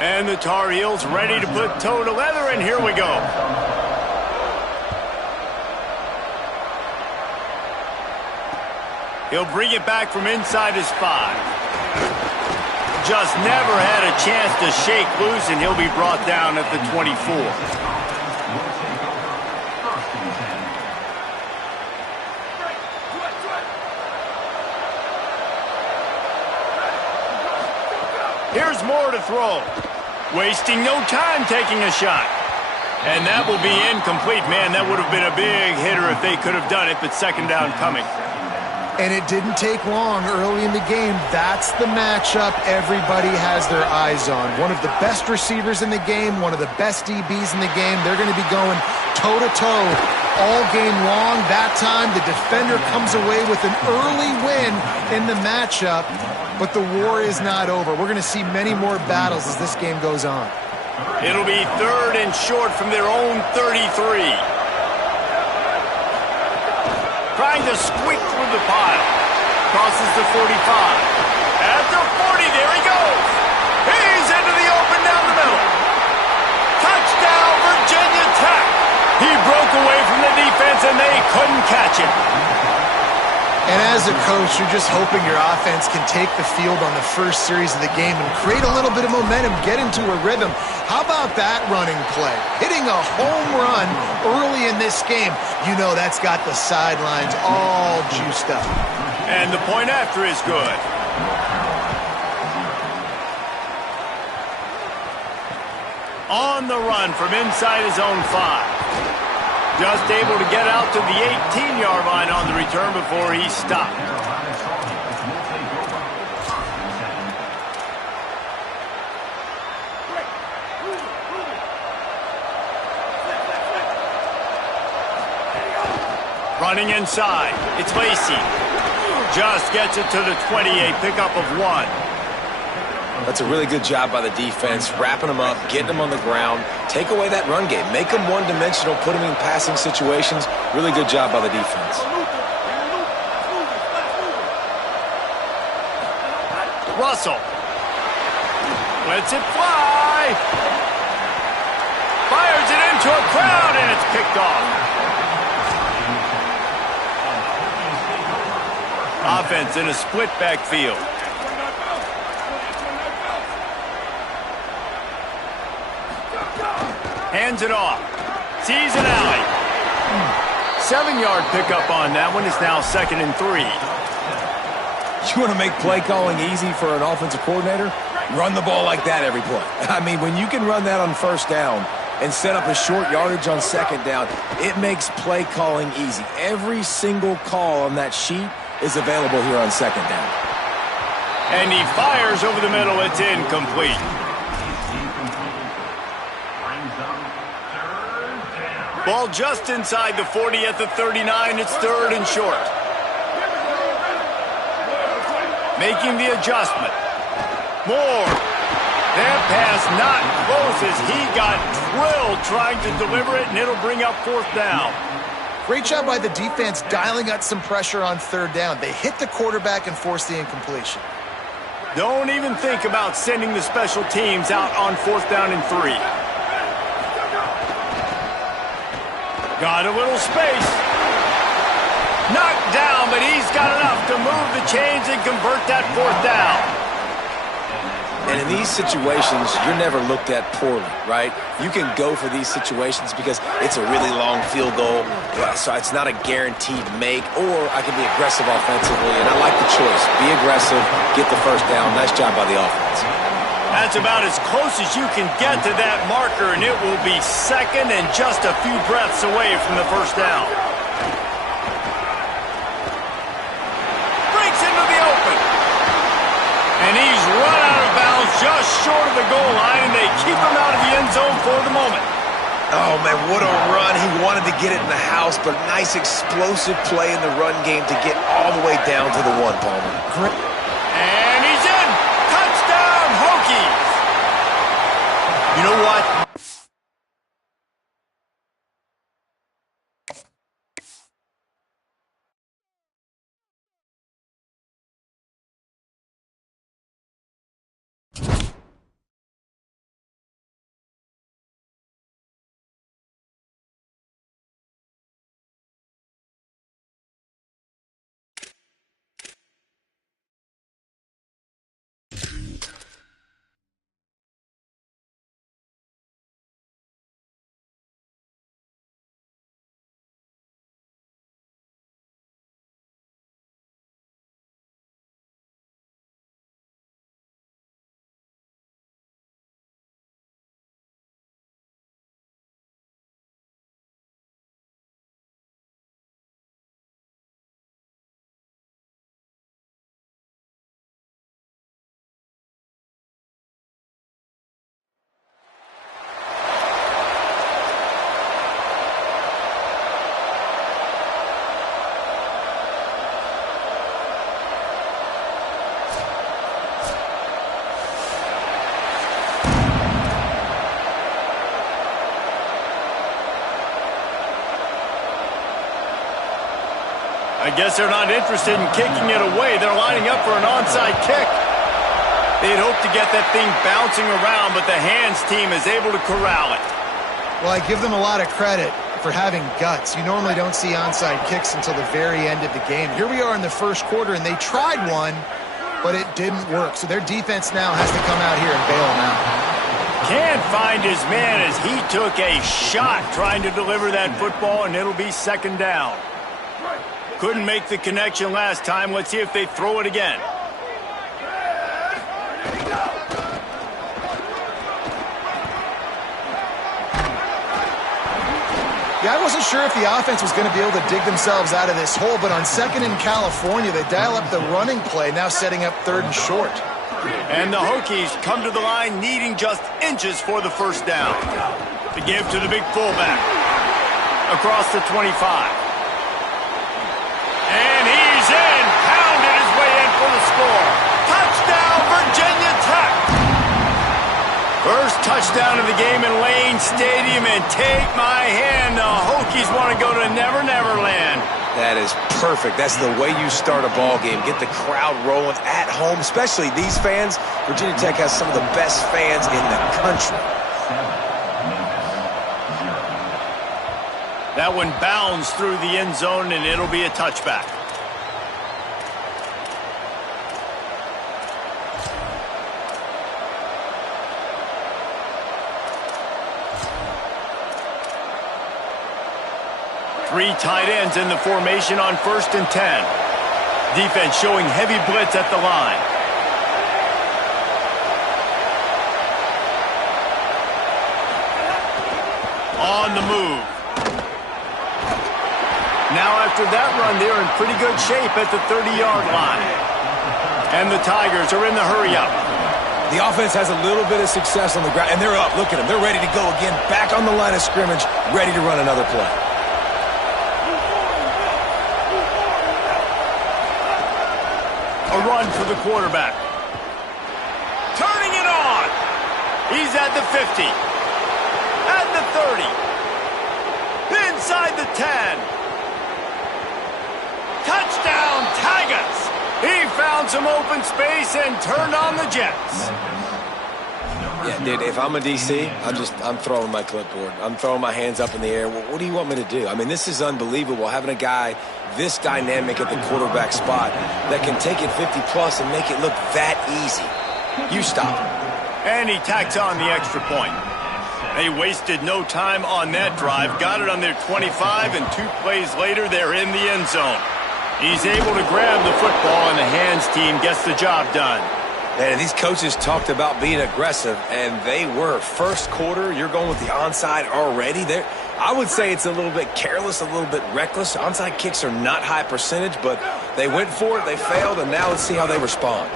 And the Tar Heels ready to put toe to leather, and here we go. He'll bring it back from inside his 5. Just never had a chance to shake loose, and he'll be brought down at the 24. Here's more to throw. Wasting no time taking a shot. And that will be incomplete. Man, that would have been a big hitter if they could have done it, but second down coming. And it didn't take long early in the game. That's the matchup everybody has their eyes on. One of the best receivers in the game, one of the best DBs in the game. They're going to be going toe-to-toe all game long. That time, the defender comes away with an early win in the matchup, but the war is not over. We're going to see many more battles as this game goes on. It'll be 3rd and short from their own 33. Trying to squeak through the pile. Crosses the 45. At the 40, there he goes. He's into the open down the middle. Touchdown, Virginia Tech. He broke away from the defense, and they couldn't catch him. And as a coach, you're just hoping your offense can take the field on the first series of the game and create a little bit of momentum, get into a rhythm. How about that running play? Hitting a home run early in this game. You know that's got the sidelines all juiced up. And the point after is good. On the run from inside his own 5. Just able to get out to the 18-yard line on the return before he stopped. Running inside, it's Lacey. Just gets it to the 28, pickup of 1. That's a really good job by the defense, wrapping them up, getting them on the ground, take away that run game, make them one-dimensional, put them in passing situations. Really good job by the defense. Russell lets it fly. Fires it into a crowd, and it's picked off. Offense in a split backfield. Hands it off. Sees an alley. 7-yard pickup on that one. Is now 2nd and 3. You want to make play calling easy for an offensive coordinator? Run the ball like that every play. I mean, when you can run that on first down and set up a short yardage on second down, it makes play calling easy. Every single call on that sheet is available here on second down. And he fires over the middle. It's incomplete. Ball just inside the 40 at the 39. It's 3rd and short. Making the adjustment. Moore. That pass not close as he got drilled trying to deliver it, and it'll bring up 4th down. Great job by the defense dialing up some pressure on 3rd down. They hit the quarterback and forced the incompletion. Don't even think about sending the special teams out on 4th down and 3. Got a little space. Knocked down, but he's got enough to move the chains and convert that 4th down. And in these situations, you're never looked at poorly, right? You can go for these situations because it's a really long field goal, so it's not a guaranteed make, or I can be aggressive offensively, and I like the choice. Be aggressive, get the first down. Nice job by the offense. That's about as close as you can get to that marker, and it will be 2nd and just a few breaths away from the first down. Breaks into the open. And he's run out of bounds just short of the goal line, and they keep him out of the end zone for the moment. Oh, man, what a run. He wanted to get it in the house, but nice explosive play in the run game to get all the way down to the 1, Palmer. And he's in. Touchdown, Hokies. You know what? I guess they're not interested in kicking it away. They're lining up for an onside kick. They'd hope to get that thing bouncing around, but the hands team is able to corral it. Well, I give them a lot of credit for having guts. You normally don't see onside kicks until the very end of the game. Here we are in the first quarter, and they tried one, but it didn't work. So their defense now has to come out here and bail them out. Can't find his man as he took a shot trying to deliver that football, and it'll be second down. Couldn't make the connection last time. Let's see if they throw it again. Yeah, I wasn't sure if the offense was going to be able to dig themselves out of this hole, but on second in California, they dial up the running play, now setting up third and short. And the Hokies come to the line needing just inches for the first down. To give to the big fullback. Across the 25. And he's in. Pounded his way in for the score. Touchdown, Virginia Tech. First touchdown of the game in Lane Stadium, and take my hand, the Hokies want to go to Never Never Land. That is perfect. That's the way you start a ball game. Get the crowd rolling at home, especially these fans. Virginia Tech has some of the best fans in the country. That one bounds through the end zone, and it'll be a touchback. Three tight ends in the formation on 1st and 10. Defense showing heavy blitz at the line. On the move. Now after that run, they're in pretty good shape at the 30-yard line. And the Tigers are in the hurry-up. The offense has a little bit of success on the ground, and they're up. Look at them. They're ready to go again. Back on the line of scrimmage, ready to run another play. A run for the quarterback. Turning it on. He's at the 50. At the 30. Inside the 10. Touchdown, Tigers. He found some open space and turned on the Jets. Yeah, dude, if I'm a DC, I'm throwing my clipboard. I'm throwing my hands up in the air. What do you want me to do? I mean, this is unbelievable, having a guy this dynamic at the quarterback spot that can take it 50-plus and make it look that easy. You stop him. And he tacks on the extra point. They wasted no time on that drive. Got it on their 25, and 2 plays later, they're in the end zone. He's able to grab the football, and the hands team gets the job done. Man, these coaches talked about being aggressive, and they were. First quarter, you're going with the onside already. I would say it's a little bit careless, a little bit reckless. Onside kicks are not high percentage, but they went for it, they failed, and now let's see how they respond.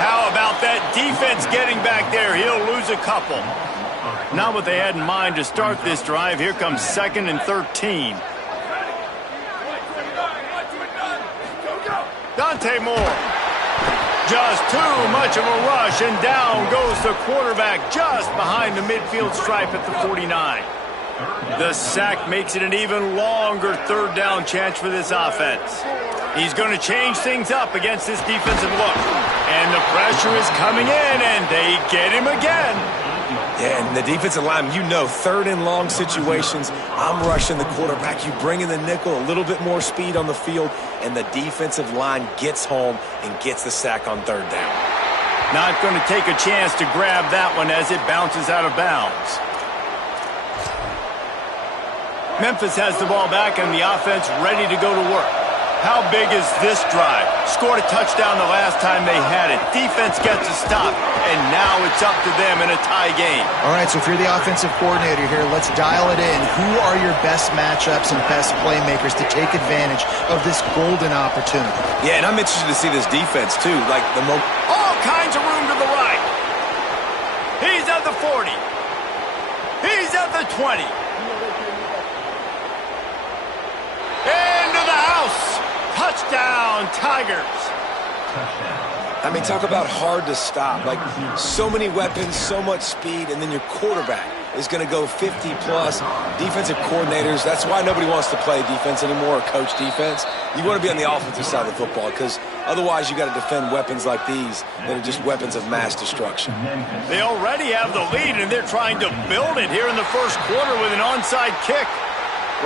How about that defense getting back there? He'll lose a couple. Not what they had in mind to start this drive. Here comes 2nd and 13. Dante Moore. Just too much of a rush, and down goes the quarterback just behind the midfield stripe at the 49. The sack makes it an even longer 3rd down chance for this offense. He's going to change things up against this defensive look. And the pressure is coming in, and they get him again. Yeah, and the defensive line, 3rd and long situations, I'm rushing the quarterback. You bring in the nickel, a little bit more speed on the field, and the defensive line gets home and gets the sack on 3rd down. Not going to take a chance to grab that one as it bounces out of bounds. Memphis has the ball back, and the offense ready to go to work. How big is this drive? Scored a touchdown the last time they had it. Defense gets a stop, and now it's up to them in a tie game. All right, so if you're the offensive coordinator here, let's dial it in. Who are your best matchups and best playmakers to take advantage of this golden opportunity? Yeah, and I'm interested to see this defense, too. Like all kinds of room to the right. He's at the 40. He's at the 20. Into the house. Touchdown, Tigers. I mean, talk about hard to stop. Like, so many weapons, so much speed, and then your quarterback. is going to go 50-plus. Defensive coordinators, that's why nobody wants to play defense anymore or coach defense. You want to be on the offensive side of the football because otherwise you got to defend weapons like these that are just weapons of mass destruction. They already have the lead, and they're trying to build it here in the first quarter with an onside kick.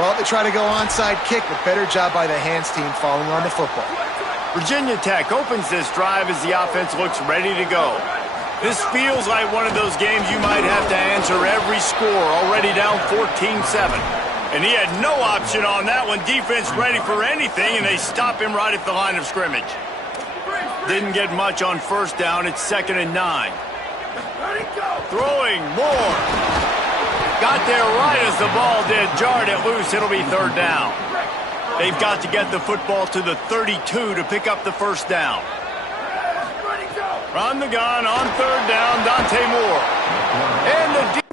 Well, they try to go onside kick, but better job by the hands team falling on the football. Virginia Tech opens this drive as the offense looks ready to go. This feels like one of those games you might have to answer every score, already down 14-7. And he had no option on that one. Defense ready for anything, and they stop him right at the line of scrimmage. Didn't get much on first down. It's 2nd and 9. Throwing more. Got there right as the ball did. Jarred it loose. It'll be 3rd down. They've got to get the football to the 32 to pick up the first down. Run the gun on 3rd down. Dante Moore. And the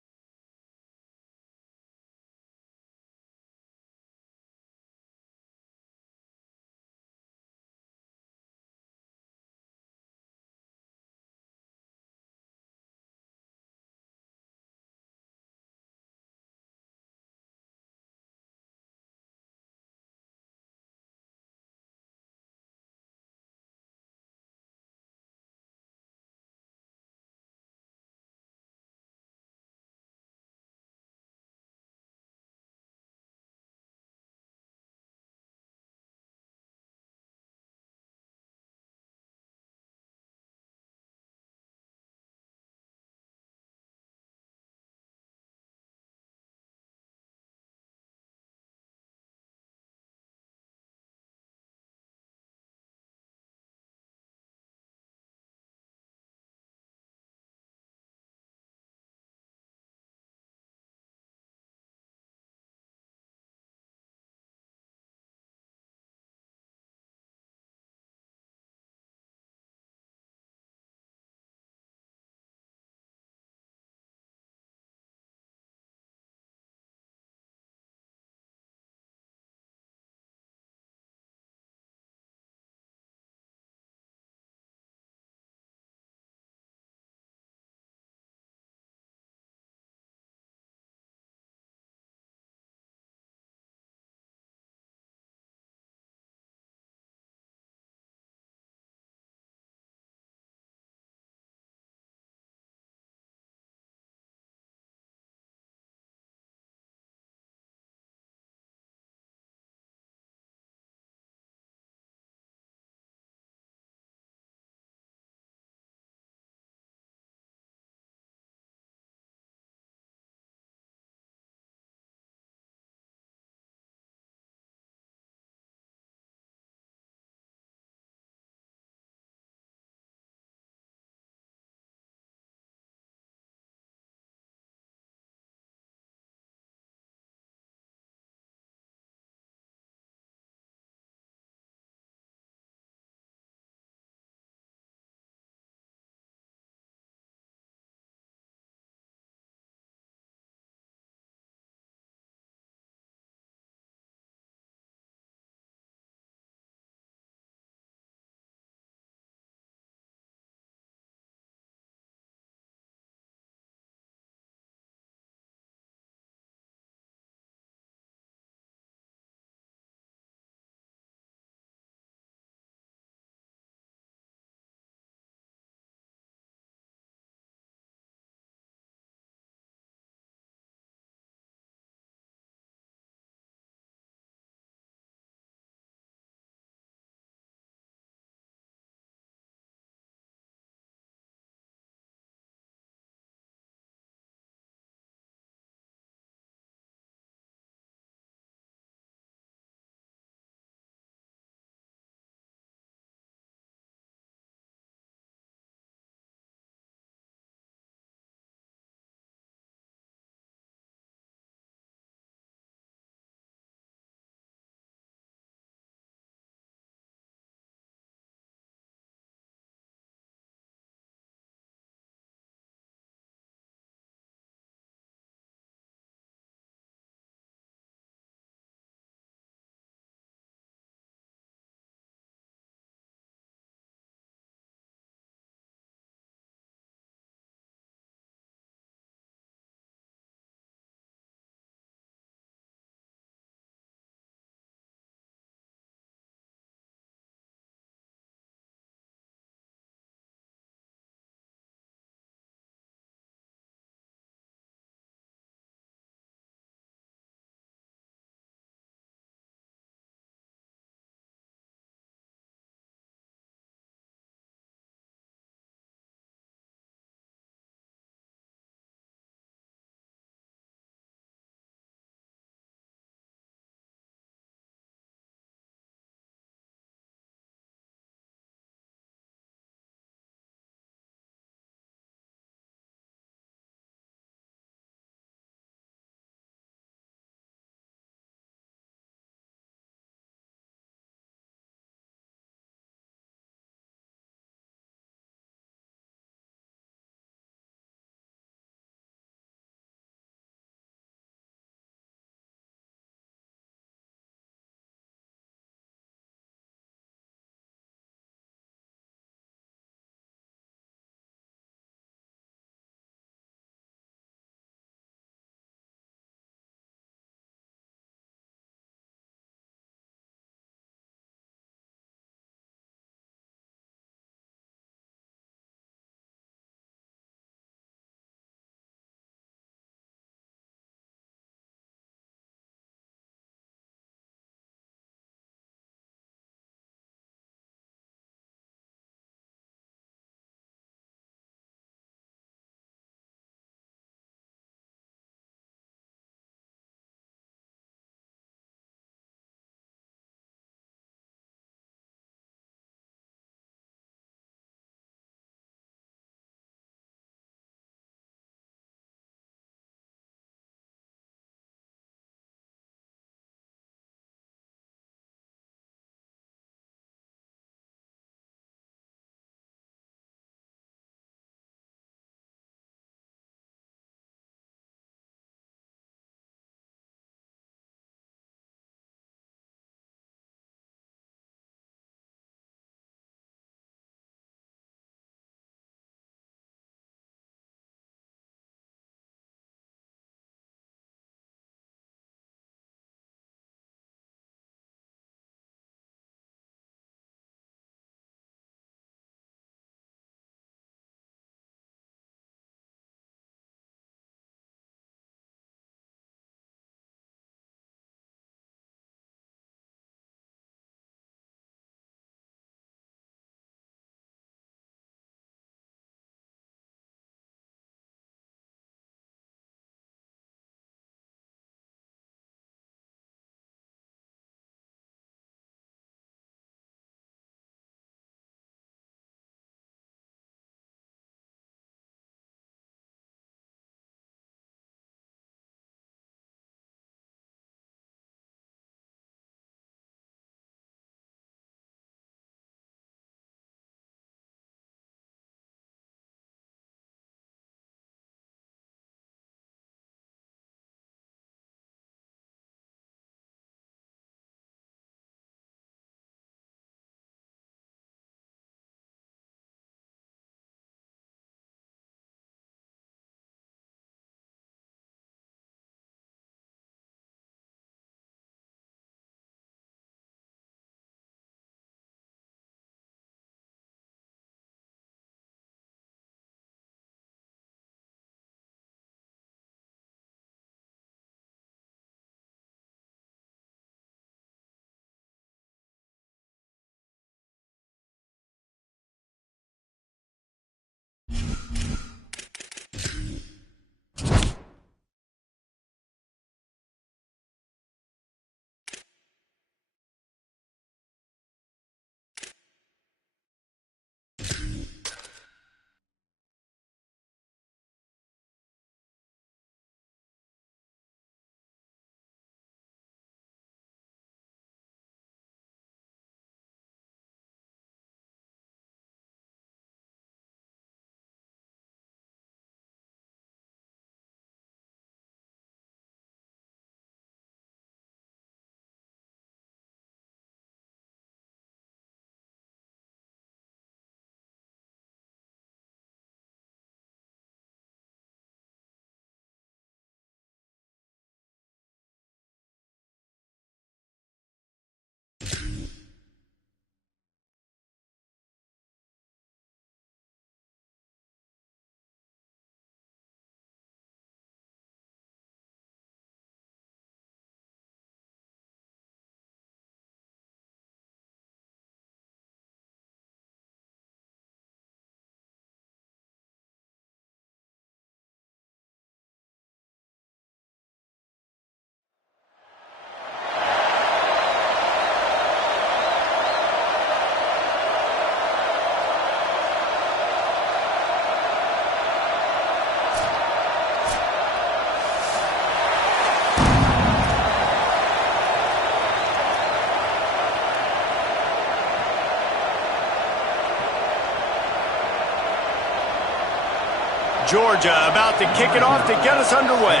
Georgia about to kick it off to get us underway.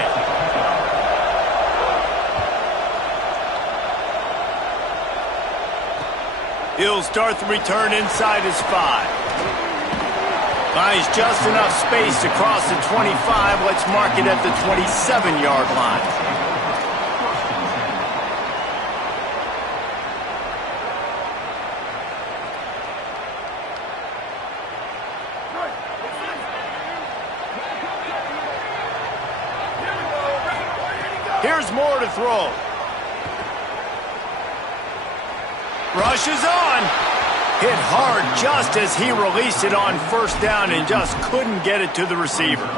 He'll start the return inside his 5. Finds just enough space to cross the 25. Let's mark it at the 27-yard line. Here's more to throw. Rushes on. Hit hard just as he released it on first down and just couldn't get it to the receiver.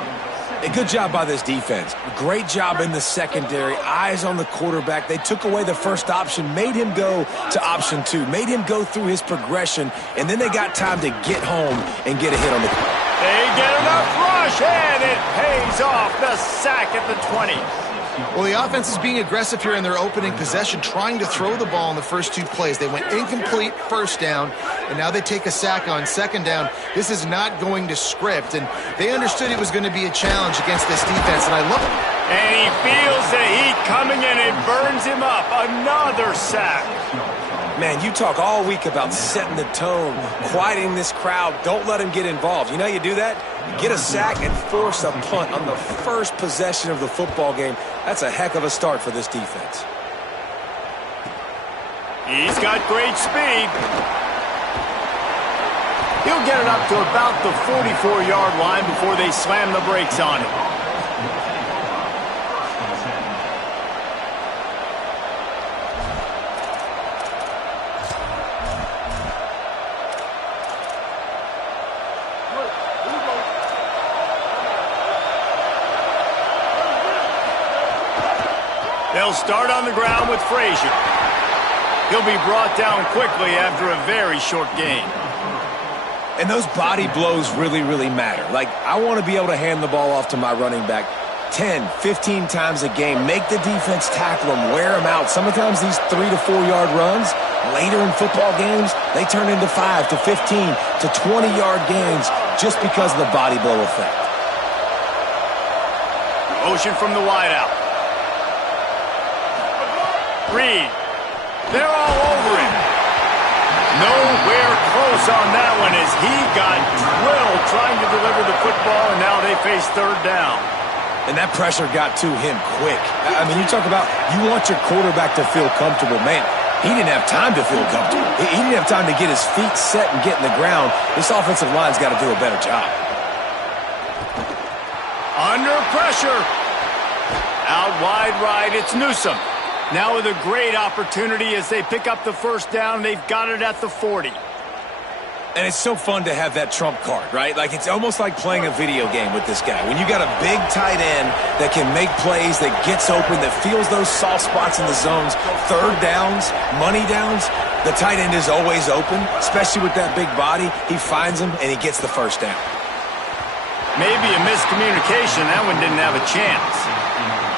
A good job by this defense. Great job in the secondary. Eyes on the quarterback. They took away the first option, made him go to option 2, made him go through his progression, and then they got time to get home and get a hit on the... They get enough rush, and it pays off. The sack at the 20. Well, the offense is being aggressive here in their opening possession, trying to throw the ball in the first 2 plays. They went incomplete first down, and now they take a sack on second down. This is not going to script, and they understood it was going to be a challenge against this defense, and I love it. And he feels the heat coming in. It burns him up. Another sack. Man, you talk all week about setting the tone, quieting this crowd. Don't let them get involved. You know how you do that? You get a sack and force a punt on the first possession of the football game. That's a heck of a start for this defense. He's got great speed. He'll get it up to about the 44-yard line before they slam the brakes on him. They'll start on the ground with Frazier. He'll be brought down quickly after a very short game. And those body blows really, really matter. Like, I want to be able to hand the ball off to my running back 10, 15 times a game. Make the defense tackle them, wear them out. Sometimes these 3 to 4 yard runs, later in football games, they turn into 5 to 15 to 20-yard gains just because of the body blow effect. Motion from the wideout. Reed. They're all over him. Nowhere close on that one as he got drilled trying to deliver the football, and now they face third down. And that pressure got to him quick. I mean, you talk about you want your quarterback to feel comfortable. Man, he didn't have time to feel comfortable. He didn't have time to get his feet set and get in the ground. This offensive line's got to do a better job. Under pressure. Out wide right, it's Newsom. Now with a great opportunity as they pick up the first down. They've got it at the 40. And it's so fun to have that trump card, right? Like, it's almost like playing a video game with this guy. When you got a big tight end that can make plays, that gets open, that feels those soft spots in the zones, third downs, money downs, the tight end is always open, especially with that big body. He finds him, and he gets the first down. Maybe a miscommunication. That one didn't have a chance.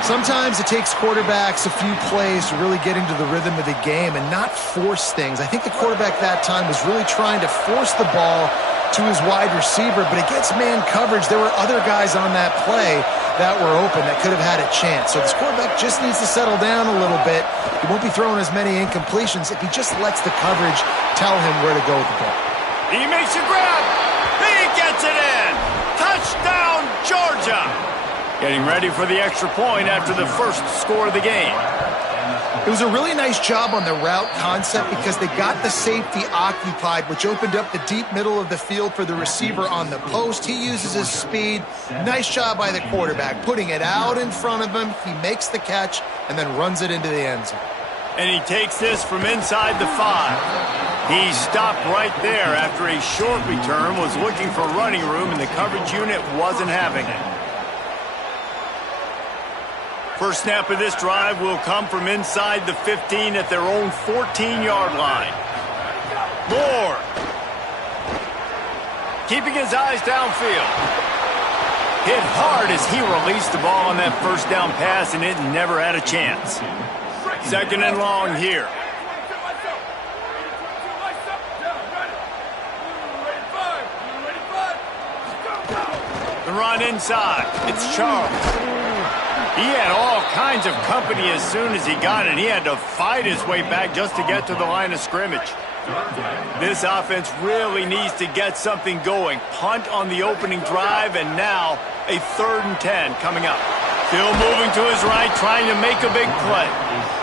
Sometimes it takes quarterbacks a few plays to really get into the rhythm of the game and not force things. I think the quarterback that time was really trying to force the ball to his wide receiver, but against man coverage, there were other guys on that play that were open that could have had a chance. So this quarterback just needs to settle down a little bit. He won't be throwing as many incompletions if he just lets the coverage tell him where to go with the ball. He makes a grab. He gets it in. Touchdown, Georgia. Getting ready for the extra point after the first score of the game. It was a really nice job on the route concept because they got the safety occupied, which opened up the deep middle of the field for the receiver on the post. He uses his speed. Nice job by the quarterback, putting it out in front of him. He makes the catch and then runs it into the end zone. And he takes this from inside the 5. He stopped right there after a short return, was looking for running room, and the coverage unit wasn't having it. First snap of this drive will come from inside the 15 at their own 14-yard line. Moore. Keeping his eyes downfield. Hit hard as he released the ball on that first down pass, and it never had a chance. Second and long here. The run inside. It's Charles. He had all kinds of company as soon as he got it. He had to fight his way back just to get to the line of scrimmage. This offense really needs to get something going. Punt on the opening drive, and now a 3rd and 10 coming up. Still moving to his right, trying to make a big play.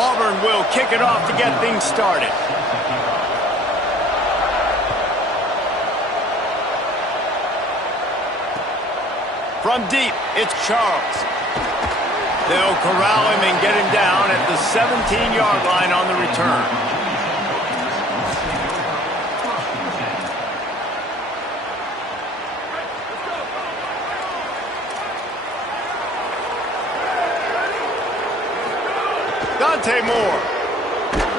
Auburn will kick it off to get things started. From deep, it's Charles. They'll corral him and get him down at the 17-yard line on the return. Moore.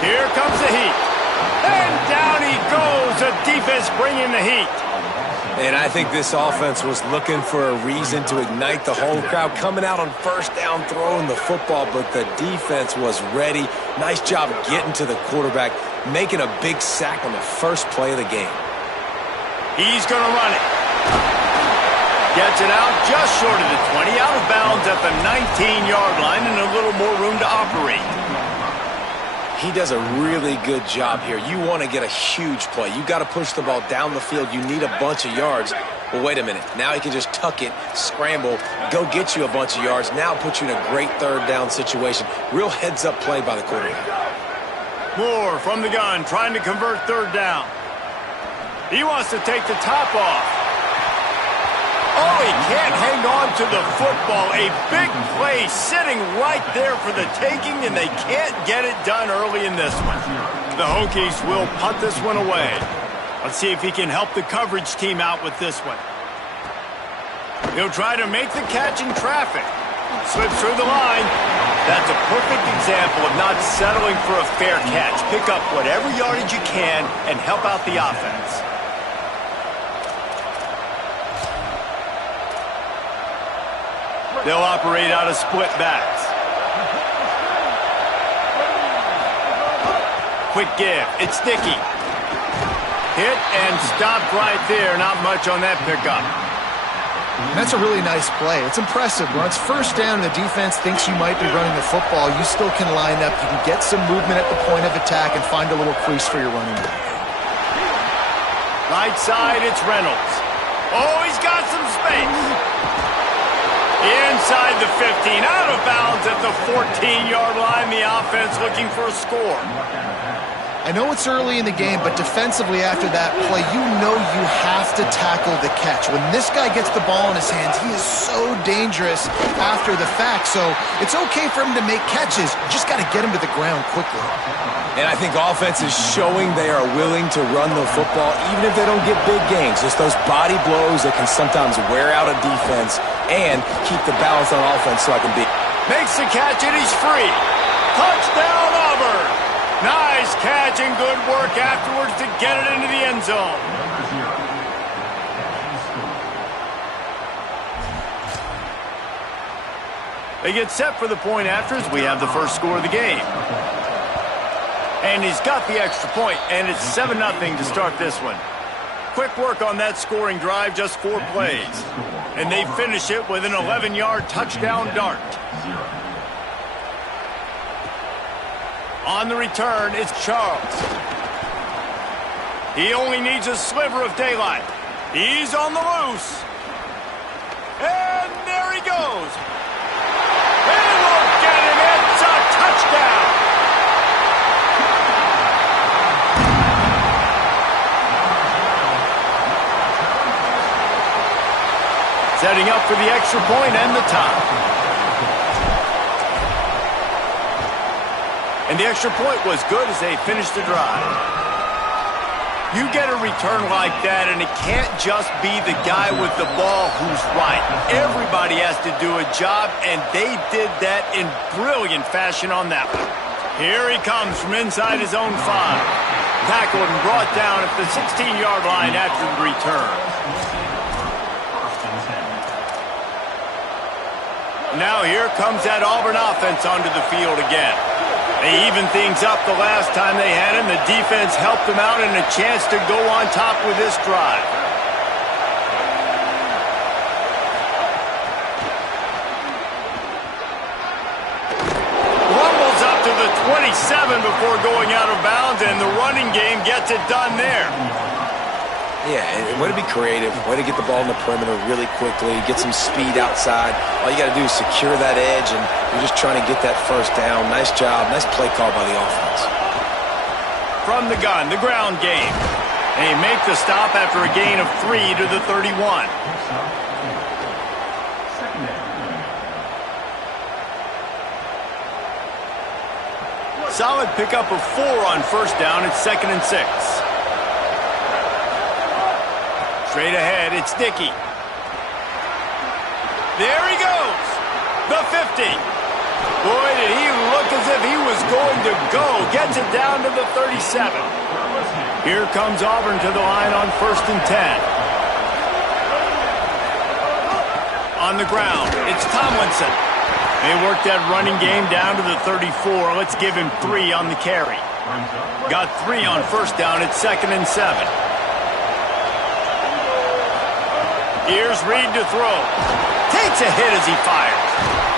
Here comes the heat. And down he goes. The defense bringing the heat. And I think this offense was looking for a reason to ignite the home crowd, coming out on first down, throwing the football, but the defense was ready. Nice job getting to the quarterback, making a big sack on the first play of the game. He's going to run it. Gets it out just short of the 20, out of bounds at the 19-yard line, and a little more room to operate. He does a really good job here. You want to get a huge play. You got to push the ball down the field. You need a bunch of yards. Well, wait a minute. Now he can just tuck it, scramble, go get you a bunch of yards. Now put you in a great third down situation. Real heads-up play by the quarterback. Moore from the gun, trying to convert third down. He wants to take the top off. Oh, he can't hang on to the football. A big play sitting right there for the taking, and they can't get it done early in this one. The Hokies will punt this one away. Let's see if he can help the coverage team out with this one. He'll try to make the catch in traffic. Slips through the line. That's a perfect example of not settling for a fair catch. Pick up whatever yardage you can and help out the offense. They'll operate out of split backs. Quick give. It's sticky. Hit and stopped right there. Not much on that pickup. That's a really nice play. It's impressive. When it's first down and the defense thinks you might be running the football, you still can line up. You can get some movement at the point of attack and find a little crease for your running back. Right side, it's Reynolds. Oh, he's got some space. Inside the 15, out of bounds at the 14-yard line. The offense looking for a score. I know it's early in the game, but defensively after that play, you know you have to tackle the catch. When this guy gets the ball in his hands, he is so dangerous after the fact. So it's okay for him to make catches. You just got to get him to the ground quickly. And I think offense is showing they are willing to run the football, even if they don't get big gains. Just those body blows that can sometimes wear out a defense and keep the balance on offense so I can beat. Makes the catch and he's free. Touchdown, Auburn. Nice catch and good work afterwards to get it into the end zone. They get set for the point after as we have the first score of the game. And he's got the extra point, and it's 7-0 to start this one. Quick work on that scoring drive, just 4 plays. And they finish it with an 11-yard touchdown dart. On the return, it's Charles. He only needs a sliver of daylight. He's on the loose. And there he goes. And look at him. It's a touchdown. Setting up for the extra point and the tie. And the extra point was good as they finished the drive. You get a return like that, and it can't just be the guy with the ball who's right. Everybody has to do a job, and they did that in brilliant fashion on that one. Here he comes from inside his own 5. Tackled and brought down at the 16-yard line after the return. Now here comes that Auburn offense onto the field again. They evened things up the last time they had him. The defense helped them out and a chance to go on top with this drive. Rumbles up to the 27 before going out of bounds, and the running game gets it done there. Yeah, and way to be creative, way to get the ball in the perimeter really quickly, get some speed outside. All you got to do is secure that edge, and you're just trying to get that first down. Nice job, nice play call by the offense. From the gun, the ground game. They make the stop after a gain of 3 to the 31. Solid pickup of 4 on first down. It's 2nd and 6. Straight ahead, it's Dickey. There he goes. The 50. Boy, did he look as if he was going to go. Gets it down to the 37. Here comes Auburn to the line on 1st and 10. On the ground, it's Tomlinson. They work that running game down to the 34. Let's give him 3 on the carry. Got 3 on first down. It's 2nd and 7. Here's Reed to throw. Takes a hit as he fires.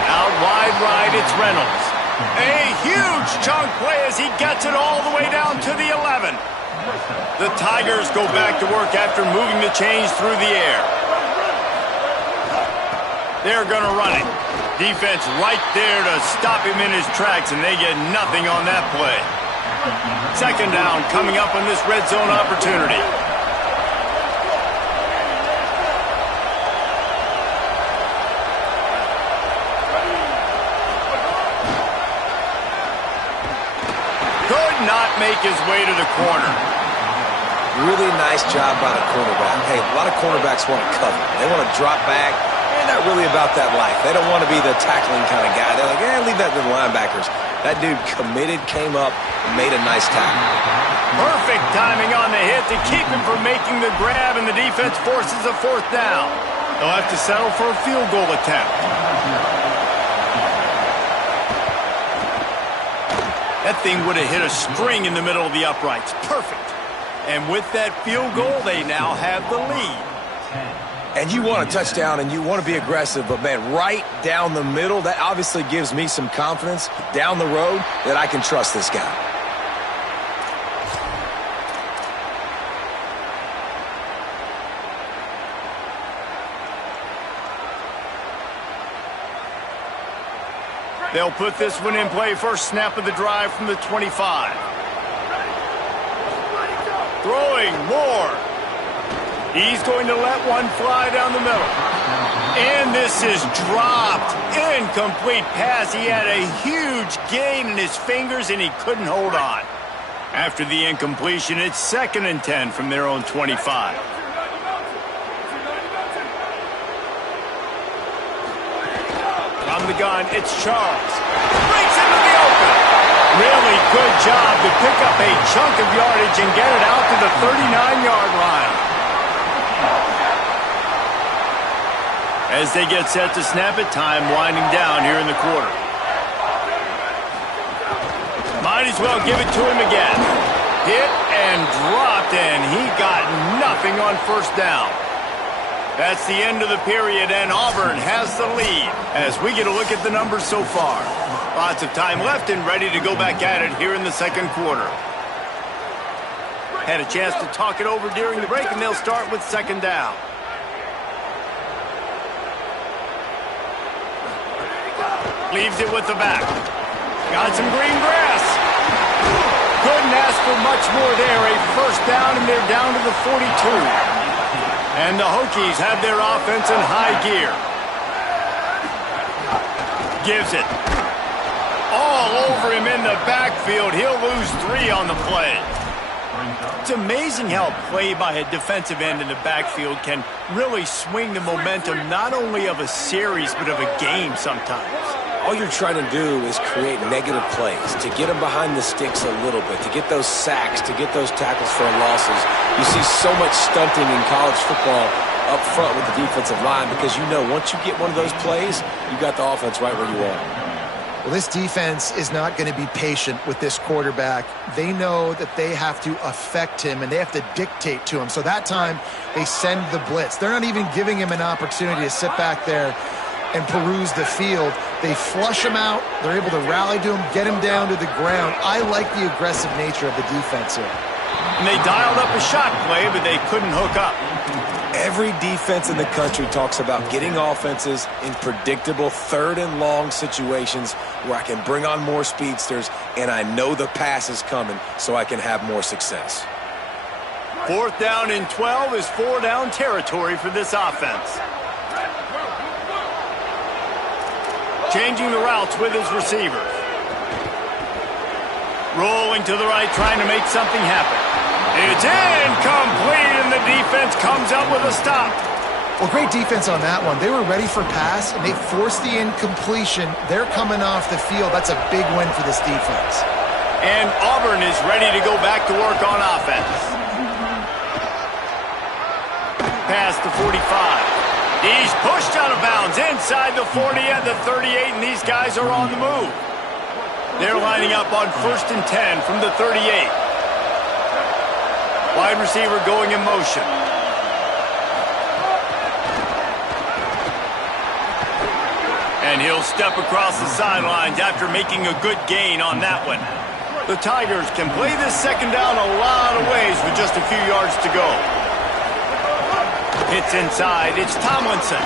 Out wide right, it's Reynolds. A huge chunk play as he gets it all the way down to the 11. The Tigers go back to work after moving the chains through the air. They're going to run it. Defense right there to stop him in his tracks, and they get nothing on that play. 2nd down coming up on this red zone opportunity. Not make his way to the corner. Really nice job by the cornerback. Hey, a lot of cornerbacks want to cover. They want to drop back, they're not really about that life. They don't want to be the tackling kind of guy. They're like, leave that to the linebackers. That dude committed, came up, and made a nice tackle. Perfect timing on the hit to keep him from making the grab, and the defense forces a fourth down. They'll have to settle for a field goal attempt. That thing would have hit a string in the middle of the uprights. Perfect. And with that field goal, they now have the lead. And you want a touchdown and you want to be aggressive, but, man, right down the middle, that obviously gives me some confidence down the road that I can trust this guy. They'll put this one in play. First snap of the drive from the 25. Throwing more. He's going to let one fly down the middle. And this is dropped. Incomplete pass. He had a huge gain in his fingers, and he couldn't hold on. After the incompletion, it's 2nd and 10 from their own 25. From the gun, it's Charles. Breaks into the open. Really good job to pick up a chunk of yardage and get it out to the 39-yard line. As they get set to snap it, time winding down here in the quarter. Might as well give it to him again. Hit and dropped, and he got nothing on first down. That's the end of the period, and Auburn has the lead as we get a look at the numbers so far. Lots of time left and ready to go back at it here in the second quarter. Had a chance to talk it over during the break, and they'll start with 2nd down. Leaves it with the back. Got some green grass. Couldn't ask for much more there. A first down, and they're down to the 42. And the Hokies have their offense in high gear. Gives it. All over him in the backfield. He'll lose 3 on the play. It's amazing how a play by a defensive end in the backfield can really swing the momentum not only of a series but of a game sometimes. All you're trying to do is create negative plays, to get them behind the sticks a little bit, to get those sacks, to get those tackles for losses. You see so much stunting in college football up front with the defensive line because you know once you get one of those plays, you got the offense right where you want it. Well, this defense is not going to be patient with this quarterback. They know that they have to affect him, and they have to dictate to him. So that time, they send the blitz. They're not even giving him an opportunity to sit back there and peruse the field. They flush him out. They're able to rally to him, get him down to the ground. I like the aggressive nature of the defense here. And they dialed up a shot play, but they couldn't hook up. Every defense in the country talks about getting offenses in predictable 3rd and long situations where I can bring on more speedsters and I know the pass is coming so I can have more success. 4th down and 12 is 4-down territory for this offense. Changing the routes with his receivers. Rolling to the right, trying to make something happen. It's incomplete, and the defense comes up with a stop. Well, great defense on that one. They were ready for pass, and they forced the incompletion. They're coming off the field. That's a big win for this defense. And Auburn is ready to go back to work on offense. Past the 45. He's pushed out of bounds inside the 40 at the 38, and these guys are on the move. They're lining up on 1st and 10 from the 38. Wide receiver going in motion. And he'll step across the sidelines after making a good gain on that one. The Tigers can play this 2nd down a lot of ways with just a few yards to go. Hits inside. It's Tomlinson.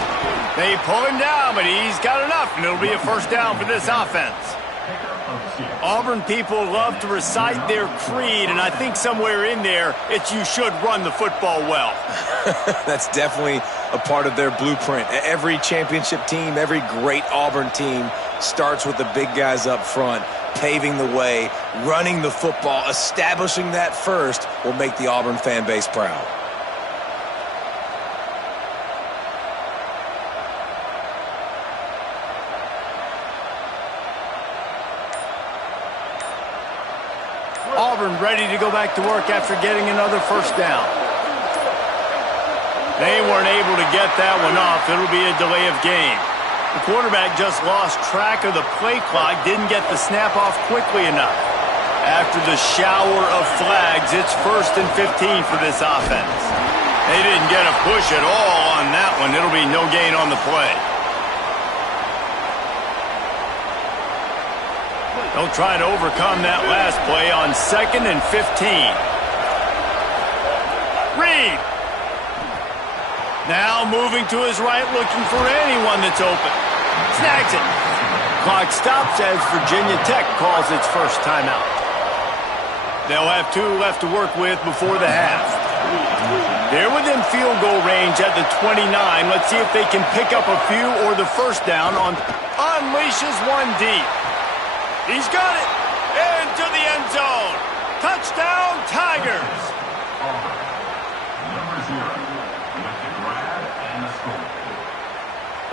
They pull him down, but he's got enough, and it'll be a first down for this offense. Auburn people love to recite their creed, and I think somewhere in there, it's you should run the football well. That's definitely a part of their blueprint. Every championship team, every great Auburn team starts with the big guys up front, paving the way, running the football, establishing that first will make the Auburn fan base proud. and ready to go back to work after getting another first down. They weren't able to get that one off. It'll be a delay of game. The quarterback just lost track of the play clock, didn't get the snap off quickly enough. After the shower of flags, it's 1st and 15 for this offense. They didn't get a push at all on that one. It'll be no gain on the play. They'll try to overcome that last play on 2nd and 15. Reed. Now moving to his right, looking for anyone that's open. Snags it. Clock stops as Virginia Tech calls its first timeout. They'll have 2 left to work with before the half. They're within field goal range at the 29. Let's see if they can pick up a few or the first down on unleashes one deep. He's got it. Into the end zone. Touchdown, Tigers.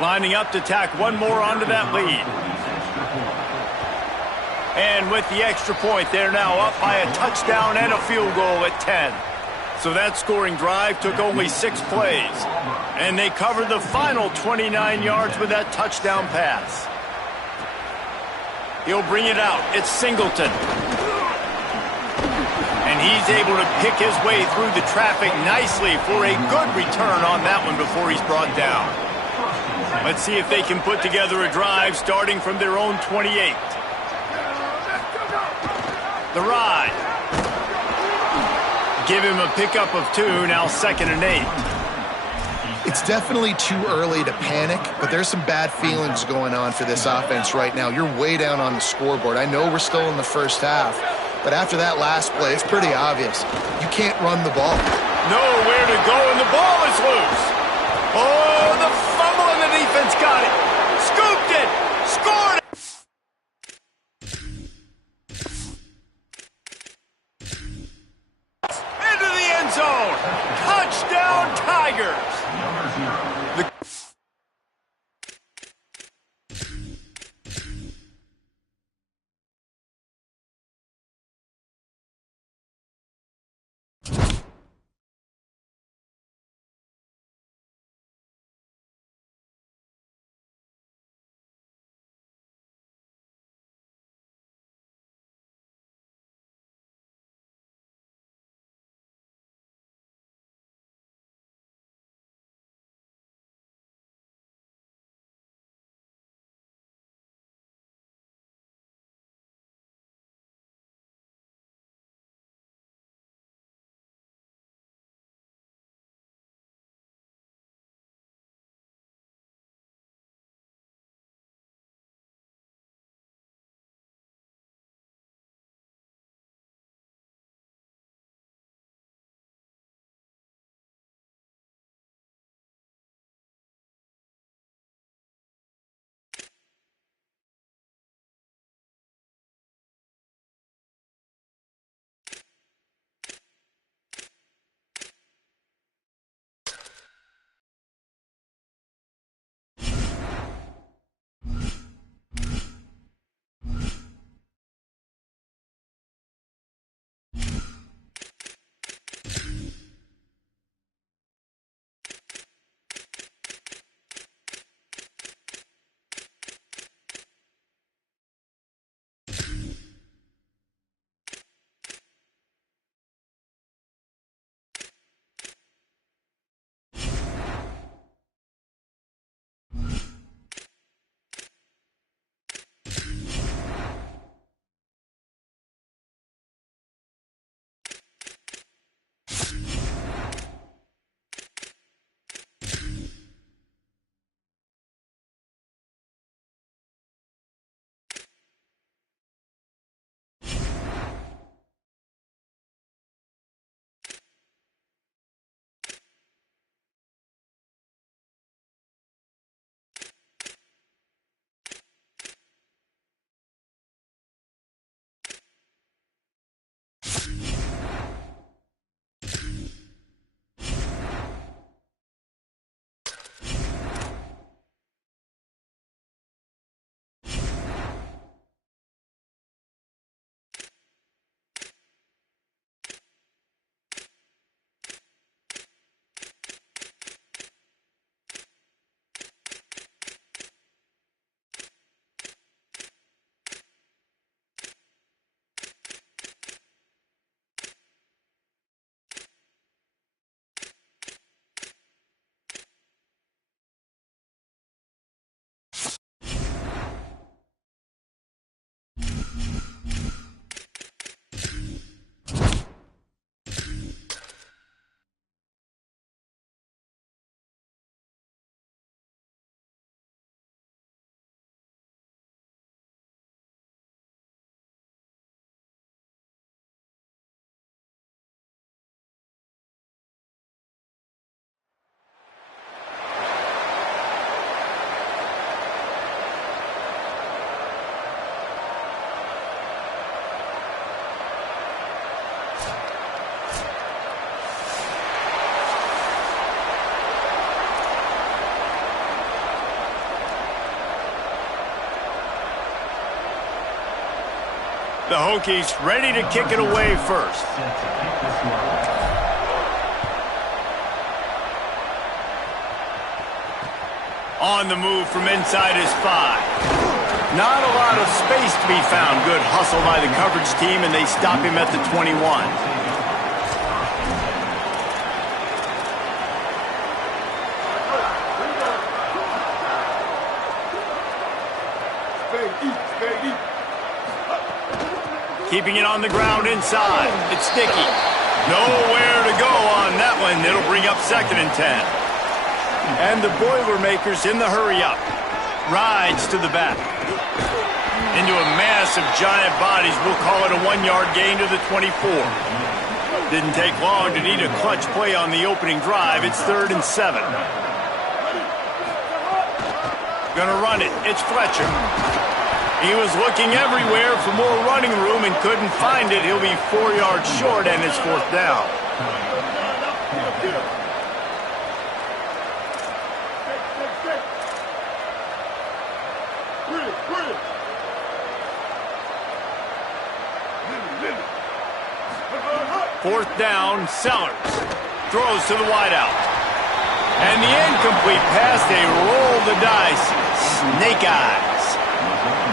Lining up to tack one more onto that lead. And with the extra point, they're now up by a touchdown and a field goal at 10. So that scoring drive took only 6 plays. And they covered the final 29 yards with that touchdown pass. He'll bring it out. It's Singleton. And he's able to pick his way through the traffic nicely for a good return on that one before he's brought down. Let's see if they can put together a drive starting from their own 28. The ride. Give him a pickup of 2, now 2nd and 8. It's definitely too early to panic, but there's some bad feelings going on for this offense right now. You're way down on the scoreboard. I know we're still in the first half, but after that last play, it's pretty obvious. You can't run the ball. Nowhere to go, and the ball is loose. Oh, the fumble, and the defense got it. Scooped it. Scored it. Into the end zone. Touchdown, Tigers. The Hokies ready to kick it away first. On the move from inside his 5. Not a lot of space to be found. Good hustle by the coverage team, and they stop him at the 21. Keeping it on the ground inside. It's sticky. Nowhere to go on that one. It'll bring up 2nd and 10. And the Boilermakers in the hurry-up. Rides to the back. Into a mass of giant bodies. We'll call it a 1-yard gain to the 24. Didn't take long to need a clutch play on the opening drive. It's 3rd and 7. Gonna run it. It's Fletcher. He was looking everywhere for more running room and couldn't find it. He'll be 4 yards short, and it's 4th down. Fourth down, Sellers. Throws to the wideout. And the incomplete pass, they roll the dice. Snake eyes.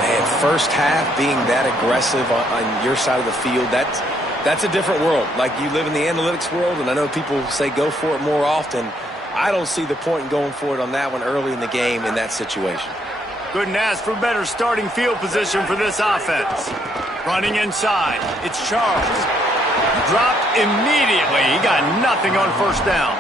Man, first half being that aggressive on your side of the field, that's a different world. Like, you live in the analytics world, and I know people say go for it more often. I don't see the point in going for it on that one early in the game in that situation. Couldn't ask for better starting field position for this offense. Running inside, it's Charles. Dropped immediately. He got nothing on 1st down.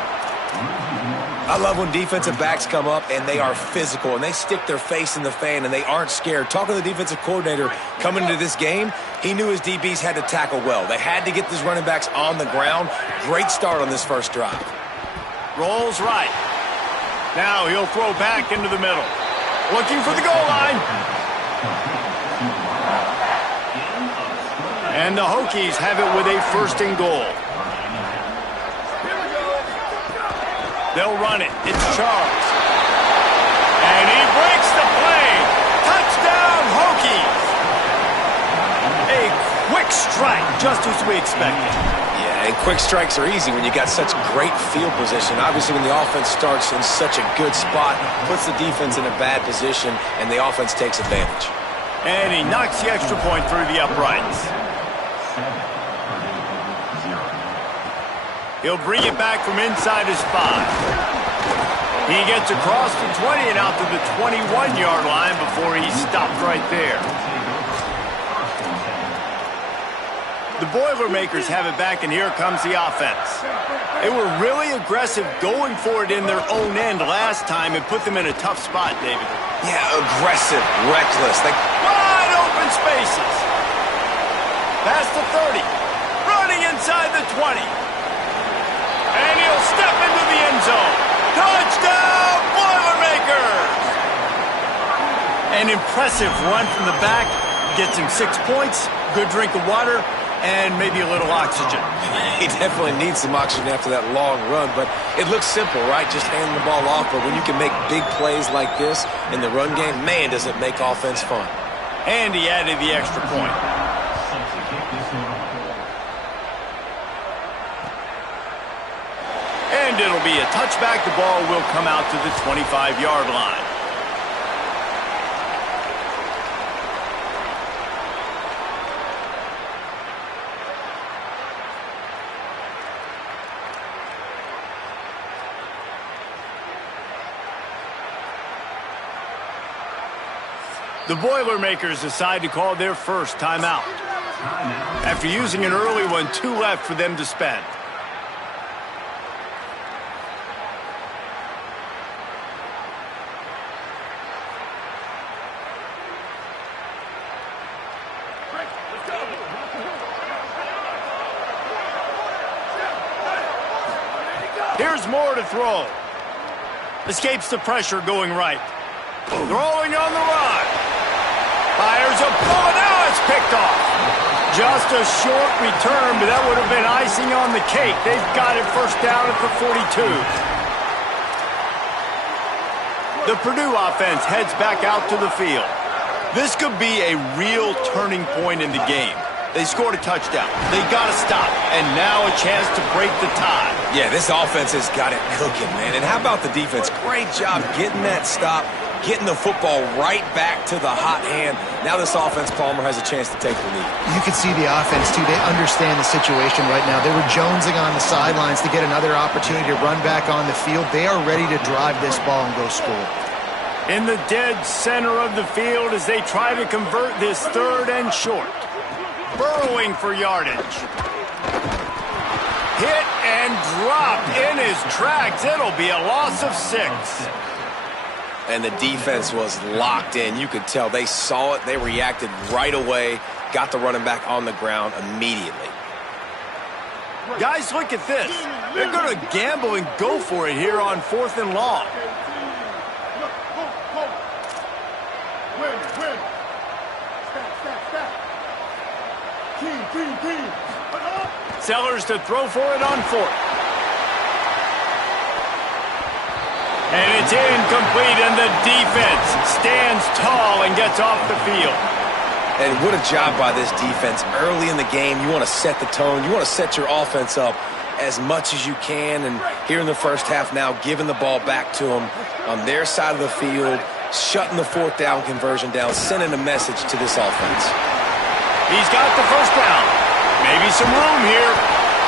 I love when defensive backs come up and they are physical and they stick their face in the fan and they aren't scared. Talking to the defensive coordinator coming into this game, he knew his DBs had to tackle well. They had to get these running backs on the ground. Great start on this first drive. Rolls right. Now he'll throw back into the middle. Looking for the goal line. And the Hokies have it with a 1st and goal. They'll run it. It's Charles. And he breaks the play. Touchdown, Hokies. A quick strike, just as we expected. Yeah, and quick strikes are easy when you got such great field position. Obviously, when the offense starts in such a good spot, puts the defense in a bad position, and the offense takes advantage. And he knocks the extra point through the uprights. He'll bring it back from inside his 5. He gets across the 20 and out to the 21-yard line before he stopped right there. The Boilermakers have it back, and here comes the offense. They were really aggressive going for it in their own end last time and put them in a tough spot, David. Yeah, aggressive, reckless. Wide open spaces. Past the 30. Running inside the 20. And he'll step into the end zone. Touchdown, Boilermakers! An impressive run from the back. Gets him 6 points, good drink of water, and maybe a little oxygen. He definitely needs some oxygen after that long run, but it looks simple, right? Just handing the ball off, but when you can make big plays like this in the run game, man, does it make offense fun. And he added the extra point. And it'll be a touchback. The ball will come out to the 25-yard line. The Boilermakers decide to call their first timeout. After using an early one, 2 left for them to spend. Here's more to throw. Escapes the pressure going right. Throwing on the run. Fires a bullet. Now it's picked off. Just a short return, but that would have been icing on the cake. They've got it first down at the 42. The Purdue offense heads back out to the field. This could be a real turning point in the game. They scored a touchdown. They got to stop. And now a chance to break the tie. Yeah, this offense has got it cooking, man. And how about the defense? Great job getting that stop, getting the football right back to the hot hand. Now this offense, Palmer, has a chance to take the lead. You can see the offense, too. They understand the situation right now. They were jonesing on the sidelines to get another opportunity to run back on the field. They are ready to drive this ball and go score. In the dead center of the field as they try to convert this 3rd and short. Burrowing for yardage. Hit and dropped in his tracks. It'll be a loss of 6. And the defense was locked in. You could tell they saw it. They reacted right away. Got the running back on the ground immediately. Guys, look at this. They're going to gamble and go for it here on 4th and long. Sellers to throw for it on 4th. And it's incomplete, and the defense stands tall and gets off the field. And what a job by this defense. Early in the game, you want to set the tone. You want to set your offense up as much as you can. And here in the first half now, giving the ball back to them on their side of the field, shutting the 4th down conversion down, sending a message to this offense. He's got the first down. Maybe some room here.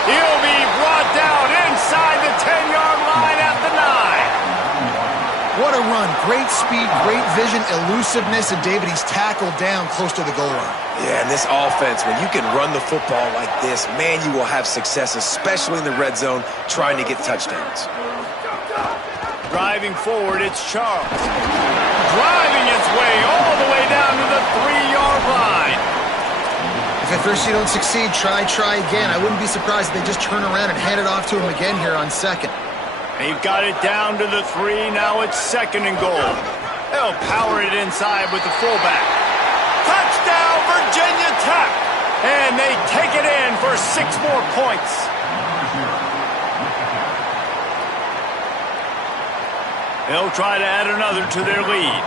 He'll be brought down inside the 10-yard line at the 9. What a run. Great speed, great vision, elusiveness, and David, he's tackled down close to the goal line. Yeah, and this offense, when you can run the football like this, man, you will have success, especially in the red zone, trying to get touchdowns. Driving forward, it's Charles. Driving its way all the way down to the 3-yard line. If at first you don't succeed, try again. I wouldn't be surprised if they just turn around and hand it off to him again here on 2nd. They've got it down to the 3. Now it's 2nd and goal. They'll power it inside with the fullback. Touchdown, Virginia Tech! And they take it in for 6 more points. They'll try to add another to their lead.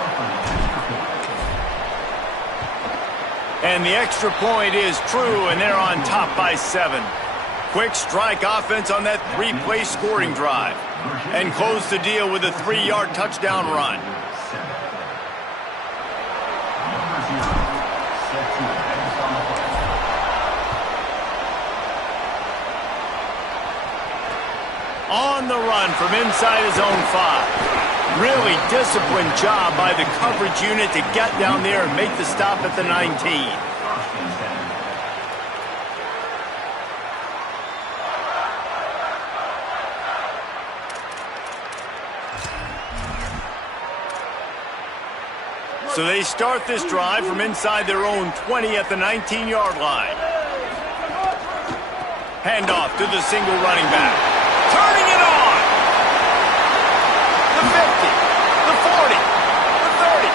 And the extra point is true, and they're on top by 7. Quick strike offense on that 3-play scoring drive. And close the deal with a 3-yard touchdown run. On the run from inside his own 5. Really disciplined job by the coverage unit to get down there and make the stop at the 19. So they start this drive from inside their own 20 at the 19-yard line. Handoff to the single running back. Turning it on! The 50, the 40, the 30.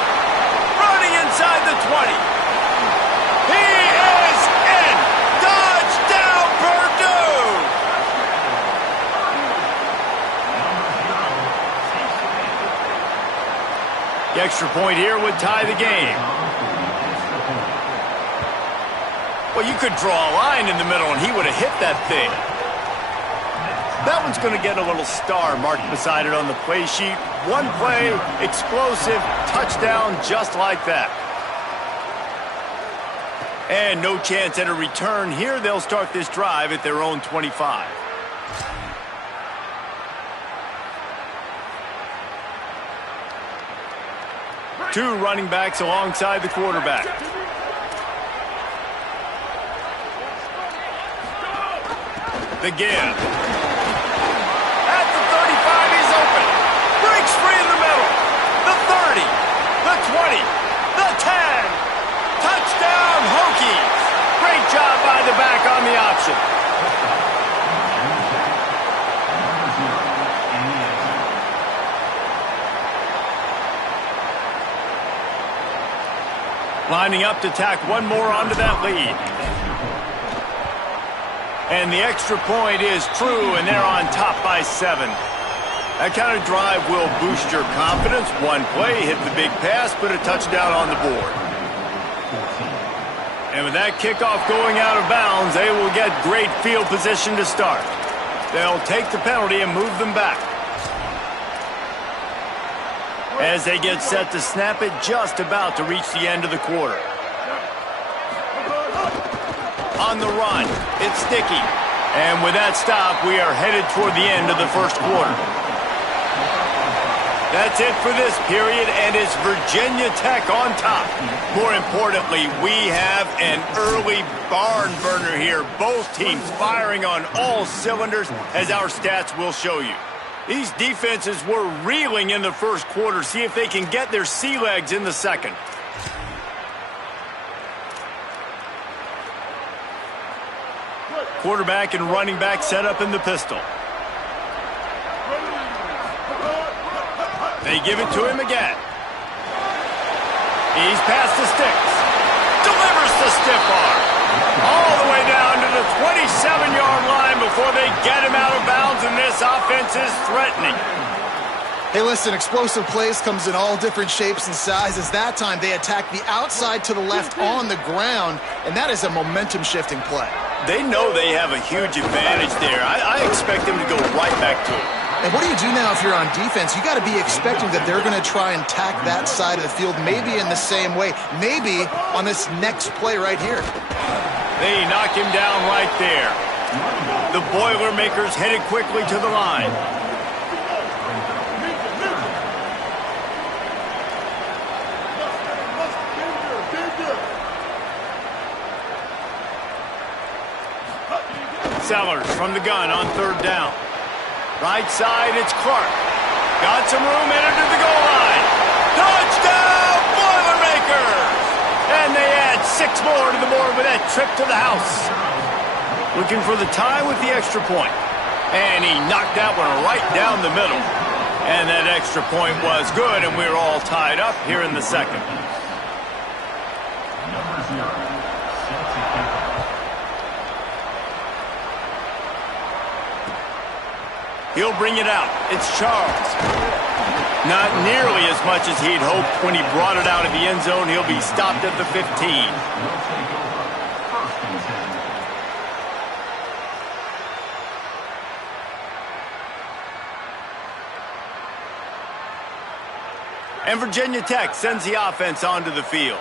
Running inside the 20. He is in! Touchdown, Purdue! The extra point here would tie the game. Well, you could draw a line in the middle and he would have hit that thing. That one's going to get a little star marked beside it on the play sheet. One play, explosive, touchdown, just like that. And no chance at a return here. They'll start this drive at their own 25. Two running backs alongside the quarterback. The give. At the 35, he's open. Breaks free in the middle. The 30, the 20, the 10. Touchdown, Hokies. Great job by the back on the option. Lining up to tack one more onto that lead. And the extra point is true, and they're on top by 7. That kind of drive will boost your confidence. One play, hit the big pass, put a touchdown on the board. And with that kickoff going out of bounds, they will get great field position to start. They'll take the penalty and move them back. As they get set to snap it, just about to reach the end of the quarter. On the run, it's sticky. And with that stop, we are headed toward the end of the first quarter. That's it for this period, and it's Virginia Tech on top. More importantly, we have an early barn burner here. Both teams firing on all cylinders, as our stats will show you. These defenses were reeling in the first quarter. See if they can get their sea legs in the second. Quarterback and running back set up in the pistol. They give it to him again. He's past the sticks. Delivers the stiff arm. All the way down to the 27-yard line before they get him out of bounds, and this offense is threatening. Hey, listen, explosive plays comes in all different shapes and sizes. That time they attack the outside to the left on the ground, and that is a momentum-shifting play. They know they have a huge advantage there. I expect them to go right back to it. And what do you do now if you're on defense? You got to be expecting that they're going to try and tack that side of the field, maybe in the same way, maybe on this next play right here. They knock him down right there. The Boilermakers headed quickly to the line. Sellers from the gun on third down. Right side, it's Clark. Got some room, entered to the goal line. Touchdown, Boilermakers! And they add 6 more to the board with that trip to the house. Looking for the tie with the extra point. And he knocked that one right down the middle. And that extra point was good, and we're all tied up here in the second. He'll bring it out. It's Charles. Not nearly as much as he'd hoped when he brought it out of the end zone. He'll be stopped at the 15. And Virginia Tech sends the offense onto the field.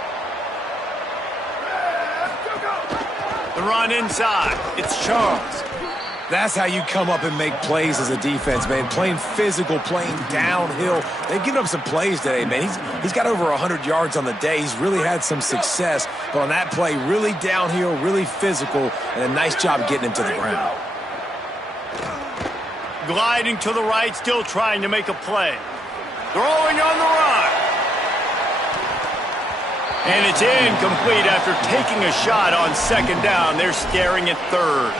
The run inside. It's Charles. That's how you come up and make plays as a defense, man. Playing physical, playing downhill. They've given up some plays today, man. He's got over 100 yards on the day. He's really had some success. But on that play, really downhill, really physical, and a nice job getting him to the ground. Gliding to the right, still trying to make a play. Throwing on the run. And it's incomplete after taking a shot on second down. They're staring at third.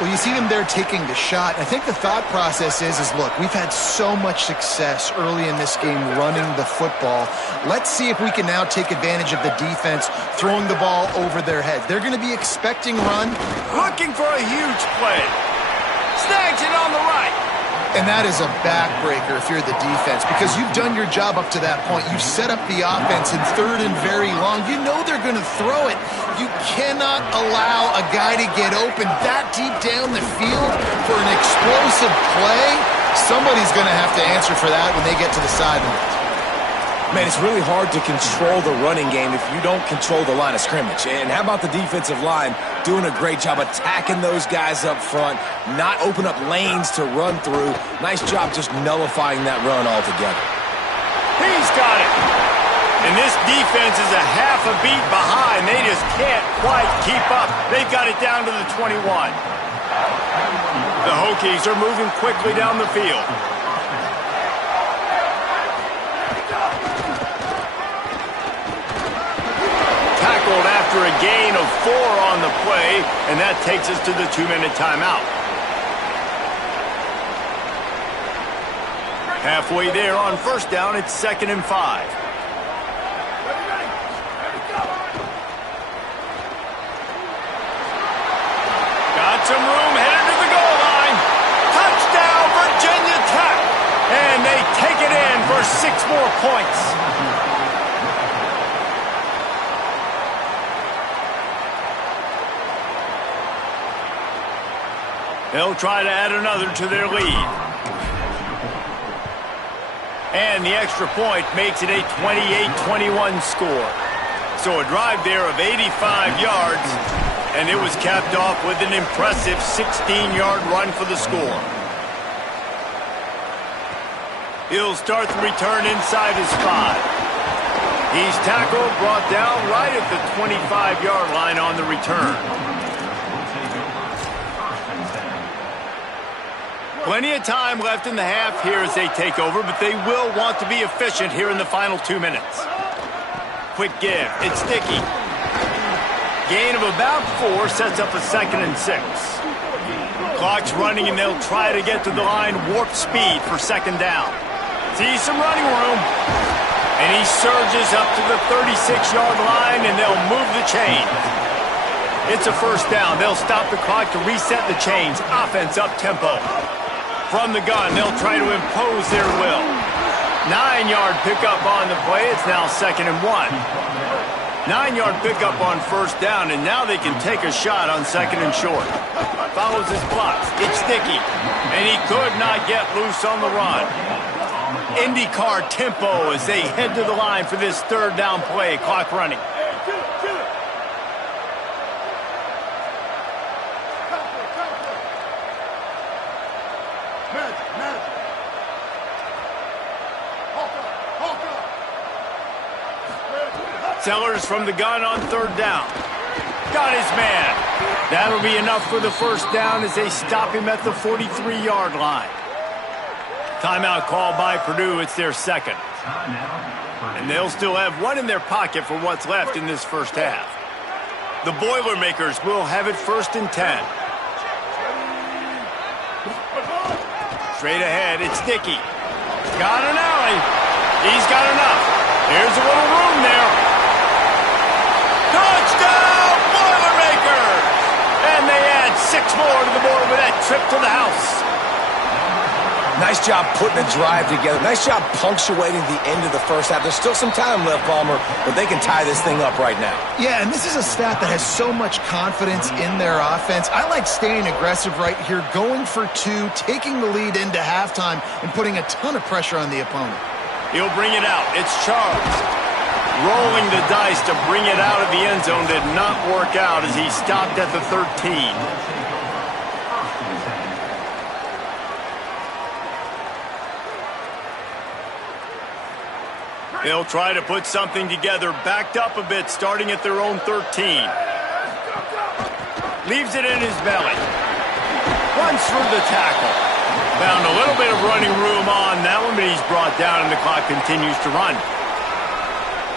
Well, you see them there taking the shot. I think the thought process is look, we've had so much success early in this game running the football. Let's see if we can now take advantage of the defense throwing the ball over their head. They're going to be expecting run. Looking for a huge play. Snags it on the right. And that is a backbreaker if you're the defense, because you've done your job up to that point. You've set up the offense in third and very long. You know they're going to throw it. You cannot allow a guy to get open that deep down the field for an explosive play. Somebody's going to have to answer for that when they get to the sideline. Man, it's really hard to control the running game if you don't control the line of scrimmage. And how about the defensive line doing a great job attacking those guys up front, not open up lanes to run through. Nice job just nullifying that run altogether. He's got it. And this defense is a half a beat behind. They just can't quite keep up. They've got it down to the 21. The Hokies are moving quickly down the field. Tackled after a gain of 4 on the play, and that takes us to the 2-minute timeout. Halfway there on first down, it's 2nd and 5. Got some room, headed to the goal line. Touchdown, Virginia Tech. And they take it in for 6 more points. They'll try to add another to their lead. And the extra point makes it a 28-21 score. So a drive there of 85 yards, and it was capped off with an impressive 16-yard run for the score. He'll start the return inside his 5. He's tackled, brought down right at the 25-yard line on the return. Plenty of time left in the half here as they take over, but they will want to be efficient here in the final 2 minutes. Quick give. It's sticky. Gain of about 4 sets up a 2nd and 6. Clock's running, and they'll try to get to the line warp speed for 2nd down. Sees some running room. And he surges up to the 36-yard line, and they'll move the chain. It's a 1st down. They'll stop the clock to reset the chains. Offense up-tempo. From the gun, they'll try to impose their will. 9-yard pickup on the play. It's now 2nd and 1. 9-yard pickup on 1st down, and now they can take a shot on 2nd and short. Follows his blocks. It's sticky, and he could not get loose on the run. IndyCar tempo as they head to the line for this 3rd down play. Clock running. Sellers from the gun on 3rd down. Got his man. That'll be enough for the 1st down as they stop him at the 43-yard line. Timeout called by Purdue. It's their 2nd. And they'll still have 1 in their pocket for what's left in this 1st half. The Boilermakers will have it 1st and 10. Straight ahead, it's Dickey. Got an alley. He's got enough. There's a little room there. Touchdown, Boilermakers! And they add 6 more to the board with that trip to the house. Nice job putting a drive together. Nice job punctuating the end of the 1st half. There's still some time left, Palmer, but they can tie this thing up right now. Yeah, and this is a staff that has so much confidence in their offense. I like staying aggressive right here, going for 2, taking the lead into halftime, and putting a ton of pressure on the opponent. He'll bring it out. It's Charles. Rolling the dice to bring it out of the end zone did not work out as he stopped at the 13. They'll try to put something together, backed up a bit, starting at their own 13. Leaves it in his belly. Runs through the tackle. Found a little bit of running room on that one, but he's brought down and the clock continues to run.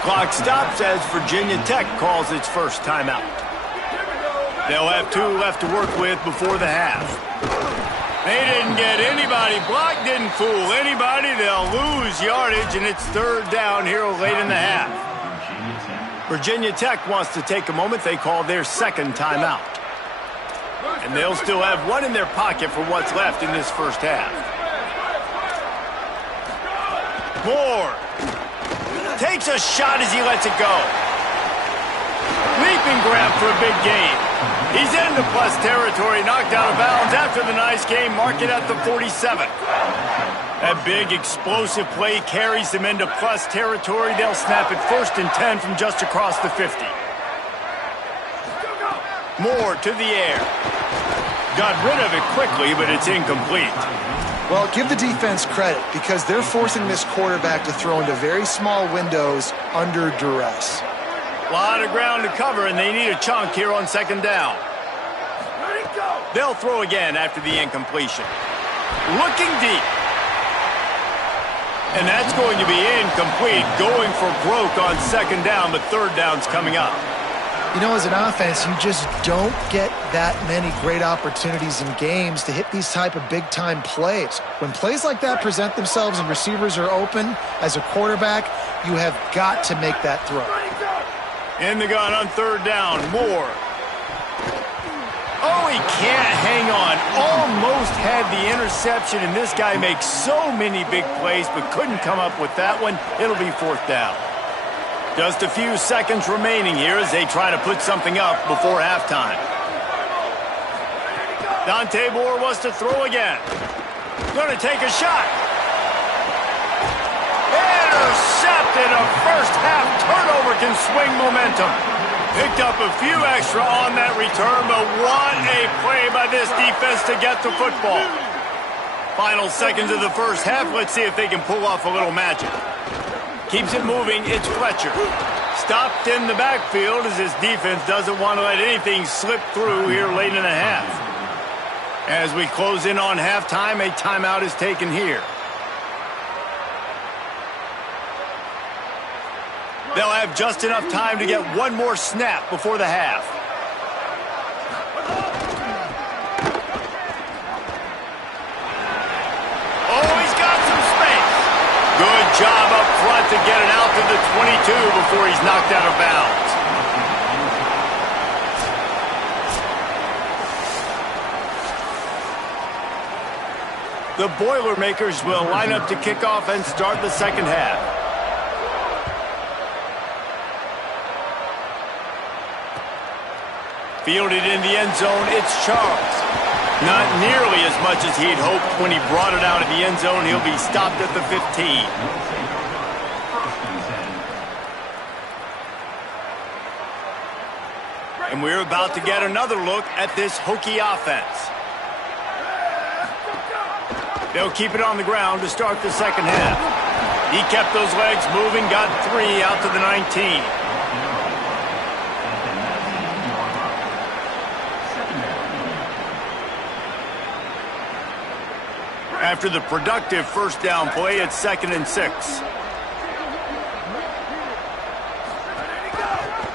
Clock stops as Virginia Tech calls its 1st timeout. They'll have 2 left to work with before the half. They didn't get anybody. Block didn't fool anybody. They'll lose yardage, and it's 3rd down here late in the half. Virginia Tech wants to take a moment. They call their 2nd timeout. And they'll still have 1 in their pocket for what's left in this 1st half. Moore takes a shot as he lets it go. Leaping grab for a big gain. He's into plus territory, knocked out of bounds after the nice game, mark it at the 47. That big explosive play carries them into plus territory. They'll snap it 1st and 10 from just across the 50. Moore to the air. Got rid of it quickly, but it's incomplete. Well, give the defense credit because they're forcing this quarterback to throw into very small windows under duress. A lot of ground to cover, and they need a chunk here on 2nd down. They'll throw again after the incompletion. Looking deep. And that's going to be incomplete. Going for broke on 2nd down, but 3rd down's coming up. You know, as an offense, you just don't get that many great opportunities in games to hit these type of big-time plays. When plays like that present themselves and receivers are open, as a quarterback, you have got to make that throw. In the gun on 3rd down, Moore. Oh, he can't hang on. Almost had the interception, and this guy makes so many big plays, but couldn't come up with that one. It'll be 4th down. Just a few seconds remaining here as they try to put something up before halftime. Dante Moore wants to throw again. Going to take a shot. Intercepted. A first-half turnover can swing momentum. Picked up a few extra on that return, but what a play by this defense to get the football. Final seconds of the first half. Let's see if they can pull off a little magic. Keeps it moving. It's Fletcher. Stopped in the backfield as his defense doesn't want to let anything slip through here late in the half. As we close in on halftime, a timeout is taken here. They'll have just enough time to get one more snap before the half. Oh, he's got some space. Good job up front to get it out to the 22 before he's knocked out of bounds. The Boilermakers will line up to kick off and start the second half. Fielded in the end zone, it's Charles. Not nearly as much as he'd hoped when he brought it out of the end zone. He'll be stopped at the 15. And we're about to get another look at this Hokie offense. They'll keep it on the ground to start the second half. He kept those legs moving, got 3 out to the 19. After the productive first down play, it's 2nd and 6.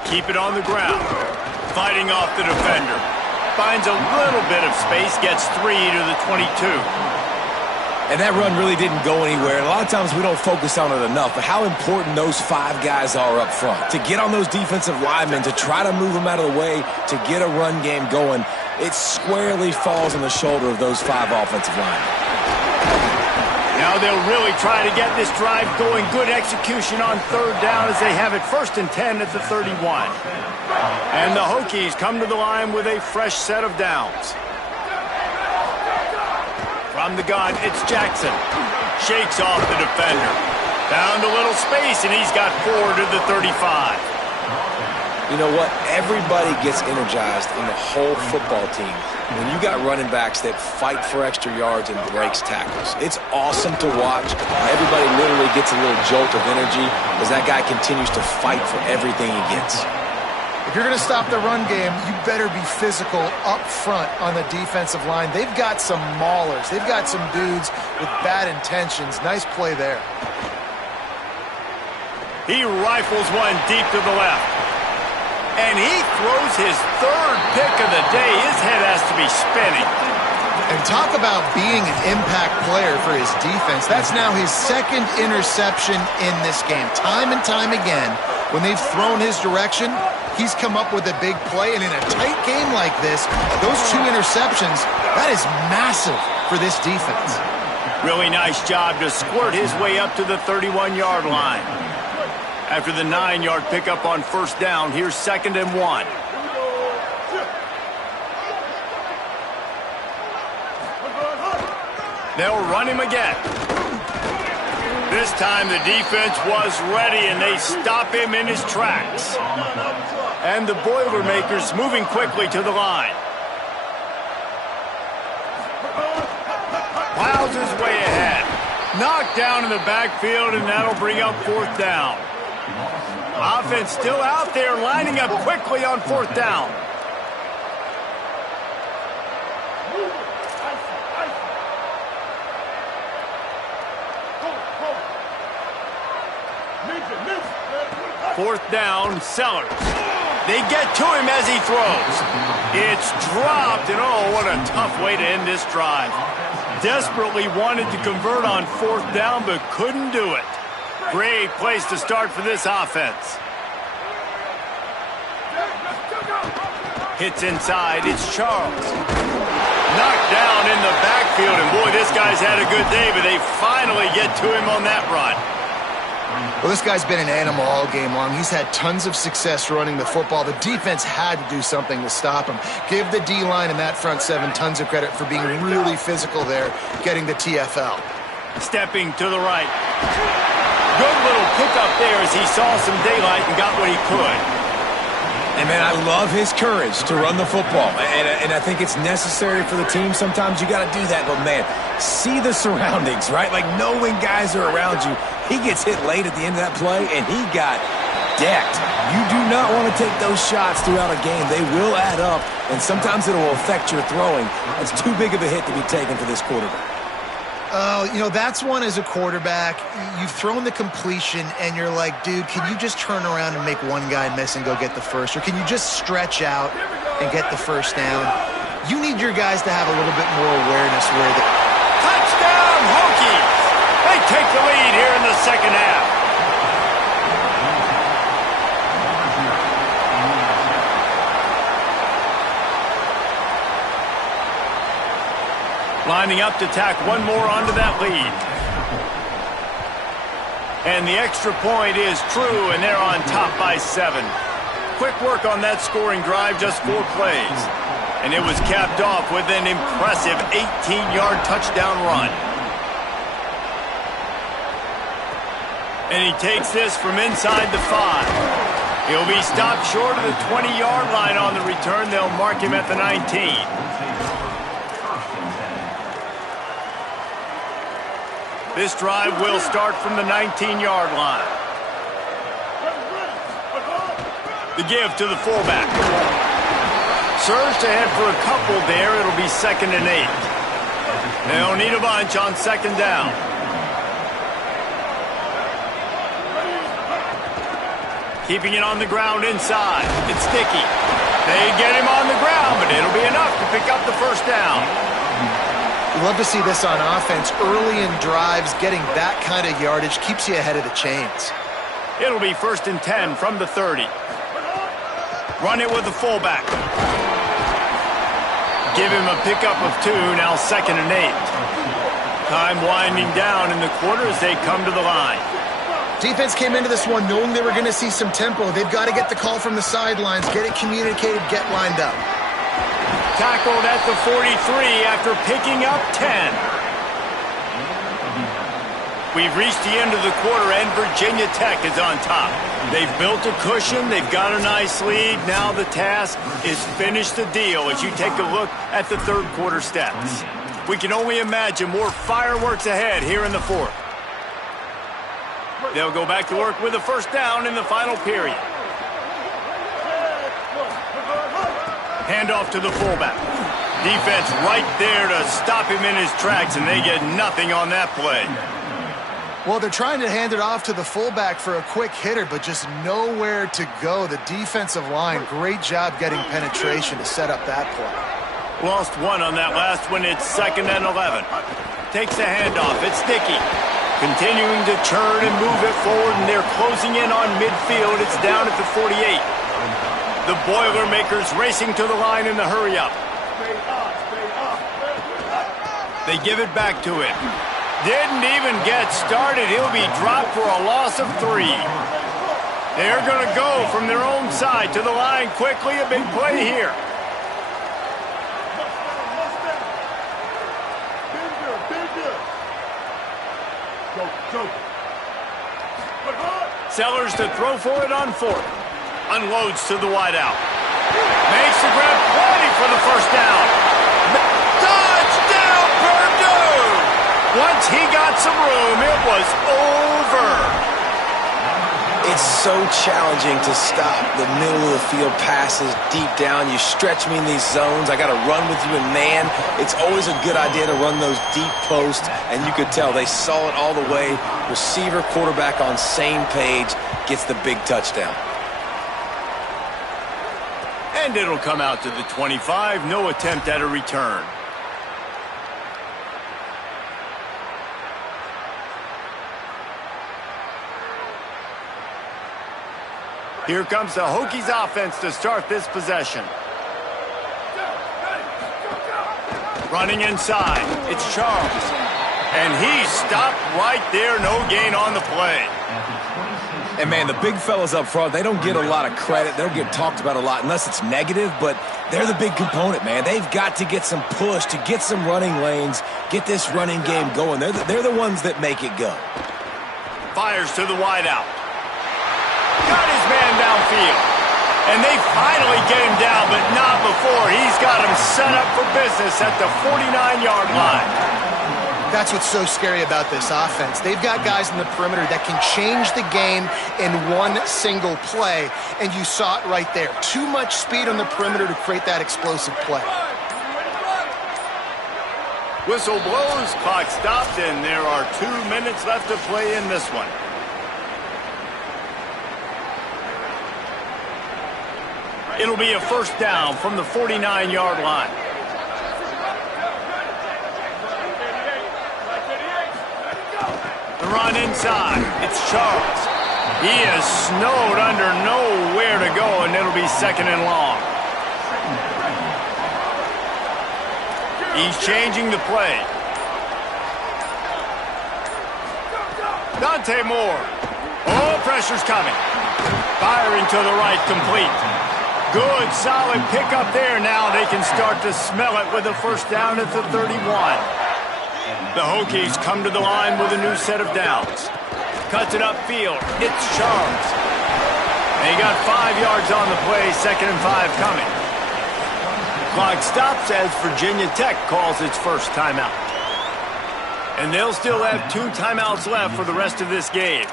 Keep it on the ground. Fighting off the defender. Finds a little bit of space, gets 3 to the 22. And that run really didn't go anywhere. And a lot of times we don't focus on it enough, but how important those 5 guys are up front. To get on those defensive linemen, to try to move them out of the way, to get a run game going, it squarely falls on the shoulder of those 5 offensive linemen. Now they'll really try to get this drive going. Good execution on 3rd down as they have it 1st and 10 at the 31. And the Hokies come to the line with a fresh set of downs. From the gun, it's Jackson. Shakes off the defender. Found a little space, and he's got 4 to the 35. You know what? Everybody gets energized in the whole football team when you got running backs that fight for extra yards and breaks tackles. It's awesome to watch. Everybody literally gets a little jolt of energy as that guy continues to fight for everything he gets. If you're going to stop the run game, you better be physical up front on the defensive line. They've got some maulers. They've got some dudes with bad intentions. Nice play there. He rifles one deep to the left. And he throws his 3rd pick of the day. His head has to be spinning. And talk about being an impact player for his defense. That's now his 2nd interception in this game. Time and time again, when they've thrown his direction, he's come up with a big play. And in a tight game like this, those 2 interceptions, that is massive for this defense. Really nice job to squirt his way up to the 31-yard line. After the 9-yard pickup on 1st down, here's 2nd and 1. They'll run him again. This time the defense was ready, and they stop him in his tracks. And the Boilermakers moving quickly to the line. Plows his way ahead. Knocked down in the backfield, and that'll bring up 4th down. Offense still out there, lining up quickly on 4th down. Fourth down, Sellers. They get to him as he throws. It's dropped, and oh, what a tough way to end this drive. Desperately wanted to convert on 4th down, but couldn't do it. Great place to start for this offense. Hits inside, it's Charles. Knocked down in the backfield, and boy, this guy's had a good day, but they finally get to him on that run. Well, this guy's been an animal all game long. He's had tons of success running the football. The defense had to do something to stop him. Give the D-line and that front seven tons of credit for being really physical there, getting the TFL. Stepping to the right. Good little pickup there as he saw some daylight and got what he could. And, man, I love his courage to run the football. And I think it's necessary for the team. Sometimes you got to do that. But, man, see the surroundings, right? Like, know when guys are around you. He gets hit late at the end of that play, and he got decked. You do not want to take those shots throughout a game. They will add up, and sometimes it will affect your throwing. It's too big of a hit to be taken for this quarterback. Oh, you know, that's one as a quarterback. You've thrown the completion, and you're like, dude, can you just turn around and make one guy miss and go get the first? Or can you just stretch out and get the first down? You need your guys to have a little bit more awareness where they... Touchdown, Hokies! They take the lead here in the second half. Lining up to tack one more onto that lead. And the extra point is true, and they're on top by 7. Quick work on that scoring drive, just 4 plays. And it was capped off with an impressive 18-yard touchdown run. And he takes this from inside the 5. He'll be stopped short of the 20-yard line on the return. They'll mark him at the 19. This drive will start from the 19-yard line. The give to the fullback. Surged ahead for a couple there. It'll be 2nd and 8. They'll need a bunch on 2nd down. Keeping it on the ground inside. It's sticky. They get him on the ground, but it'll be enough to pick up the first down. You love to see this on offense. Early in drives, getting that kind of yardage keeps you ahead of the chains. It'll be 1st and 10 from the 30. Run it with the fullback. Give him a pickup of 2, now 2nd and 8. Time winding down in the quarter as they come to the line. Defense came into this one knowing they were going to see some tempo. They've got to get the call from the sidelines, get it communicated, get lined up. Tackled at the 43 after picking up 10. We've reached the end of the quarter, and Virginia Tech is on top. They've built a cushion. They've got a nice lead. Now the task is finish the deal as you take a look at the third quarter stats. We can only imagine more fireworks ahead here in the 4th. They'll go back to work with a first down in the final period. Handoff to the fullback. Defense right there to stop him in his tracks, and they get nothing on that play. Well, they're trying to hand it off to the fullback for a quick hitter, but just nowhere to go. The defensive line, great job getting penetration to set up that play. Lost 1 on that last one. It's 2nd and 11. Takes a handoff. It's sticky. Continuing to churn and move it forward, and they're closing in on midfield. It's down at the 48. The Boilermakers racing to the line in the hurry-up. They give it back to him. Didn't even get started. He'll be dropped for a loss of 3. They're going to go from their own side to the line quickly. A big play here. Sellers to throw for it on 4th. Unloads to the wideout. Makes the grab, plenty for the first down. Touchdown, Purdue! Once he got some room, it was over. It's so challenging to stop the middle of the field passes deep down. You stretch me in these zones. I got to run with you in man. It's always a good idea to run those deep posts, and you could tell they saw it all the way. Receiver, quarterback on same page, gets the big touchdown. And it'll come out to the 25. No attempt at a return. Here comes the Hokies offense to start this possession. Running inside, it's Charles. And he stopped right there, no gain on the play. And, man, the big fellas up front, they don't get a lot of credit. They don't get talked about a lot unless it's negative, but they're the big component, man. They've got to get some push, to get some running lanes, get this running game going. They're the ones that make it go. Fires to the wideout. Got his man downfield. And they finally get him down, but not before. He's got him set up for business at the 49-yard line. That's what's so scary about this offense. They've got guys in the perimeter that can change the game in one single play, and you saw it right there. Too much speed on the perimeter to create that explosive play. Whistle blows, clock stopped, and there are 2 minutes left to play in this one. It'll be a first down from the 49-yard line. The run inside. It's Charles. He is snowed under, nowhere to go, and it'll be second and long. He's changing the play. Dante Moore. Oh, pressure's coming. Firing to the right, complete. Good, solid pickup there. Now they can start to smell it with a first down at the 31. The Hokies come to the line with a new set of downs. Cuts it upfield. It's Charles. And he got 5 yards on the play, 2nd and 5 coming. Clock stops as Virginia Tech calls its first timeout. And they'll still have 2 timeouts left for the rest of this game.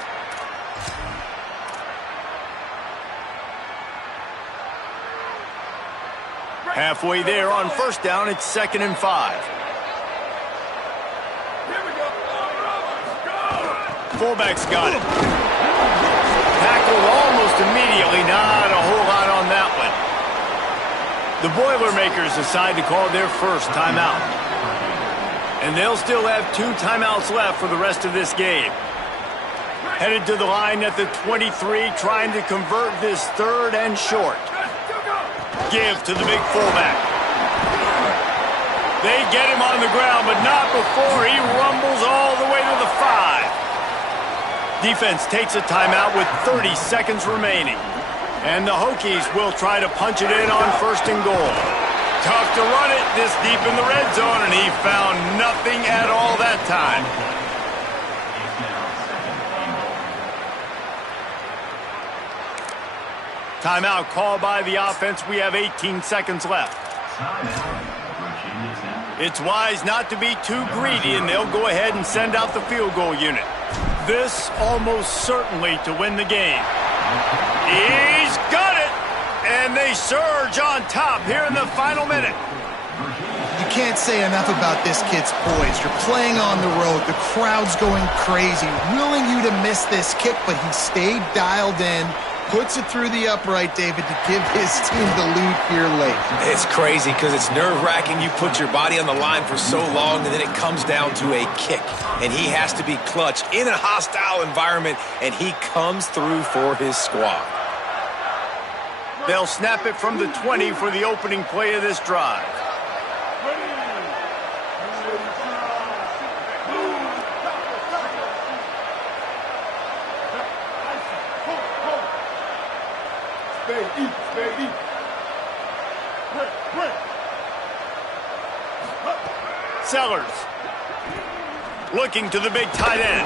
Halfway there on first down, it's 2nd and 5. Fullback's got it. Tackled almost immediately, not a whole lot on that one. The Boilermakers decide to call their first timeout. And they'll still have 2 timeouts left for the rest of this game. Headed to the line at the 23, trying to convert this 3rd and short. Give to the big fullback. They get him on the ground, but not before he rumbles all the way to the 5. Defense takes a timeout with 30 seconds remaining. And the Hokies will try to punch it in on 1st and goal. Tough to run it this deep in the red zone, and he found nothing at all that time. Timeout called by the offense. We have 18 seconds left. It's wise not to be too greedy, and they'll go ahead and send out the field goal unit. This almost certainly to win the game. He's got it! And they surge on top here in the final minute. You can't say enough about this kid's poise. You're playing on the road. The crowd's going crazy, willing you to miss this kick, but he stayed dialed in. Puts it through the upright, David, to give his team the lead here late. It's crazy because it's nerve-wracking. You put your body on the line for so long, and then it comes down to a kick. And he has to be clutch in a hostile environment, and he comes through for his squad. They'll snap it from the 20 for the opening play of this drive. Sellers looking to the big tight end.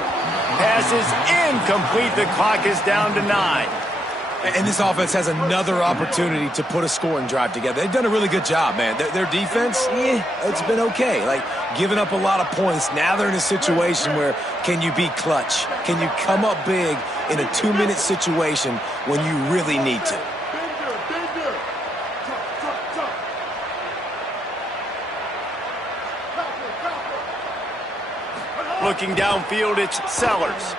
Pass is incomplete. The clock is down to 9. And this offense has another opportunity to put a scoring drive together. They've done a really good job, man. Their defense, it's been okay. Like, giving up a lot of points. Now they're in a situation where can you be clutch? Can you come up big in a 2-minute situation when you really need to? Looking downfield, it's Sellers.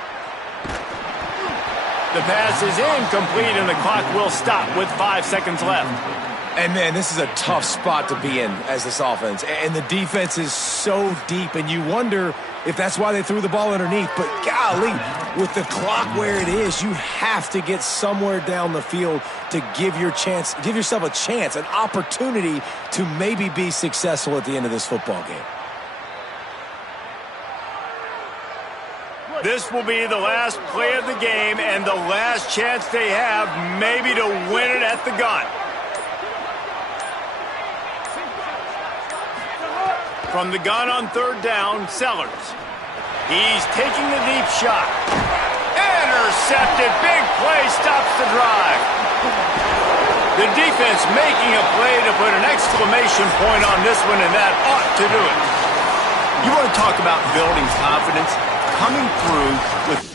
The pass is incomplete, and the clock will stop with 5 seconds left. And, man, this is a tough spot to be in as this offense. And the defense is so deep, and you wonder if that's why they threw the ball underneath. But, golly, with the clock where it is, you have to get somewhere down the field to give yourself a chance, an opportunity to maybe be successful at the end of this football game. This will be the last play of the game and the last chance they have maybe to win it at the gun. From the gun on third down, Sellers. He's taking the deep shot. Intercepted. Big play stops the drive. The defense making a play to put an exclamation point on this one, and that ought to do it. You want to talk about building confidence? Coming through with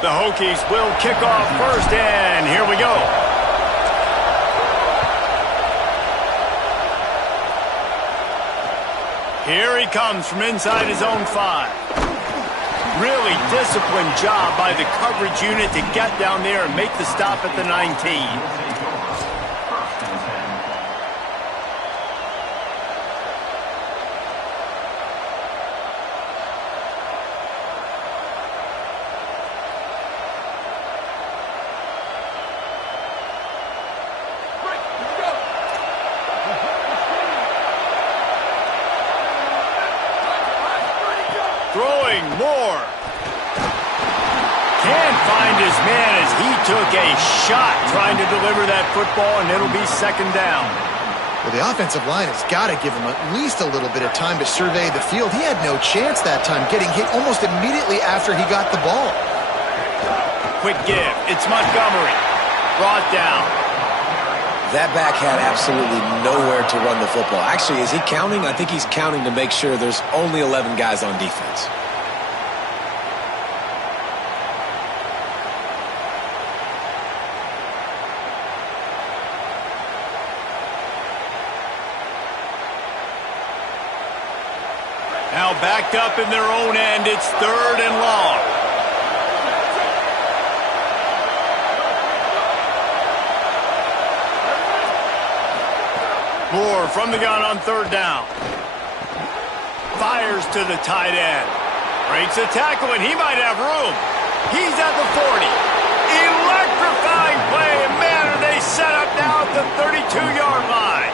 The Hokies will kick off first, and here we go. Here he comes from inside his own 5. Really disciplined job by the coverage unit to get down there and make the stop at the 19. Throwing more. Can't find his man as he took a shot trying to deliver that football, and it'll be second down. Well, the offensive line has got to give him at least a little bit of time to survey the field. He had no chance that time, getting hit almost immediately after he got the ball. Quick give. It's Montgomery. Brought down. That back had absolutely nowhere to run the football. Actually, is he counting? I think he's counting to make sure there's only 11 guys on defense. Now backed up in their own end, it's third and long. Moore from the gun on third down. Fires to the tight end. Breaks a tackle, and he might have room. He's at the 40. Electrifying play, and man, are they set up now at the 32-yard line.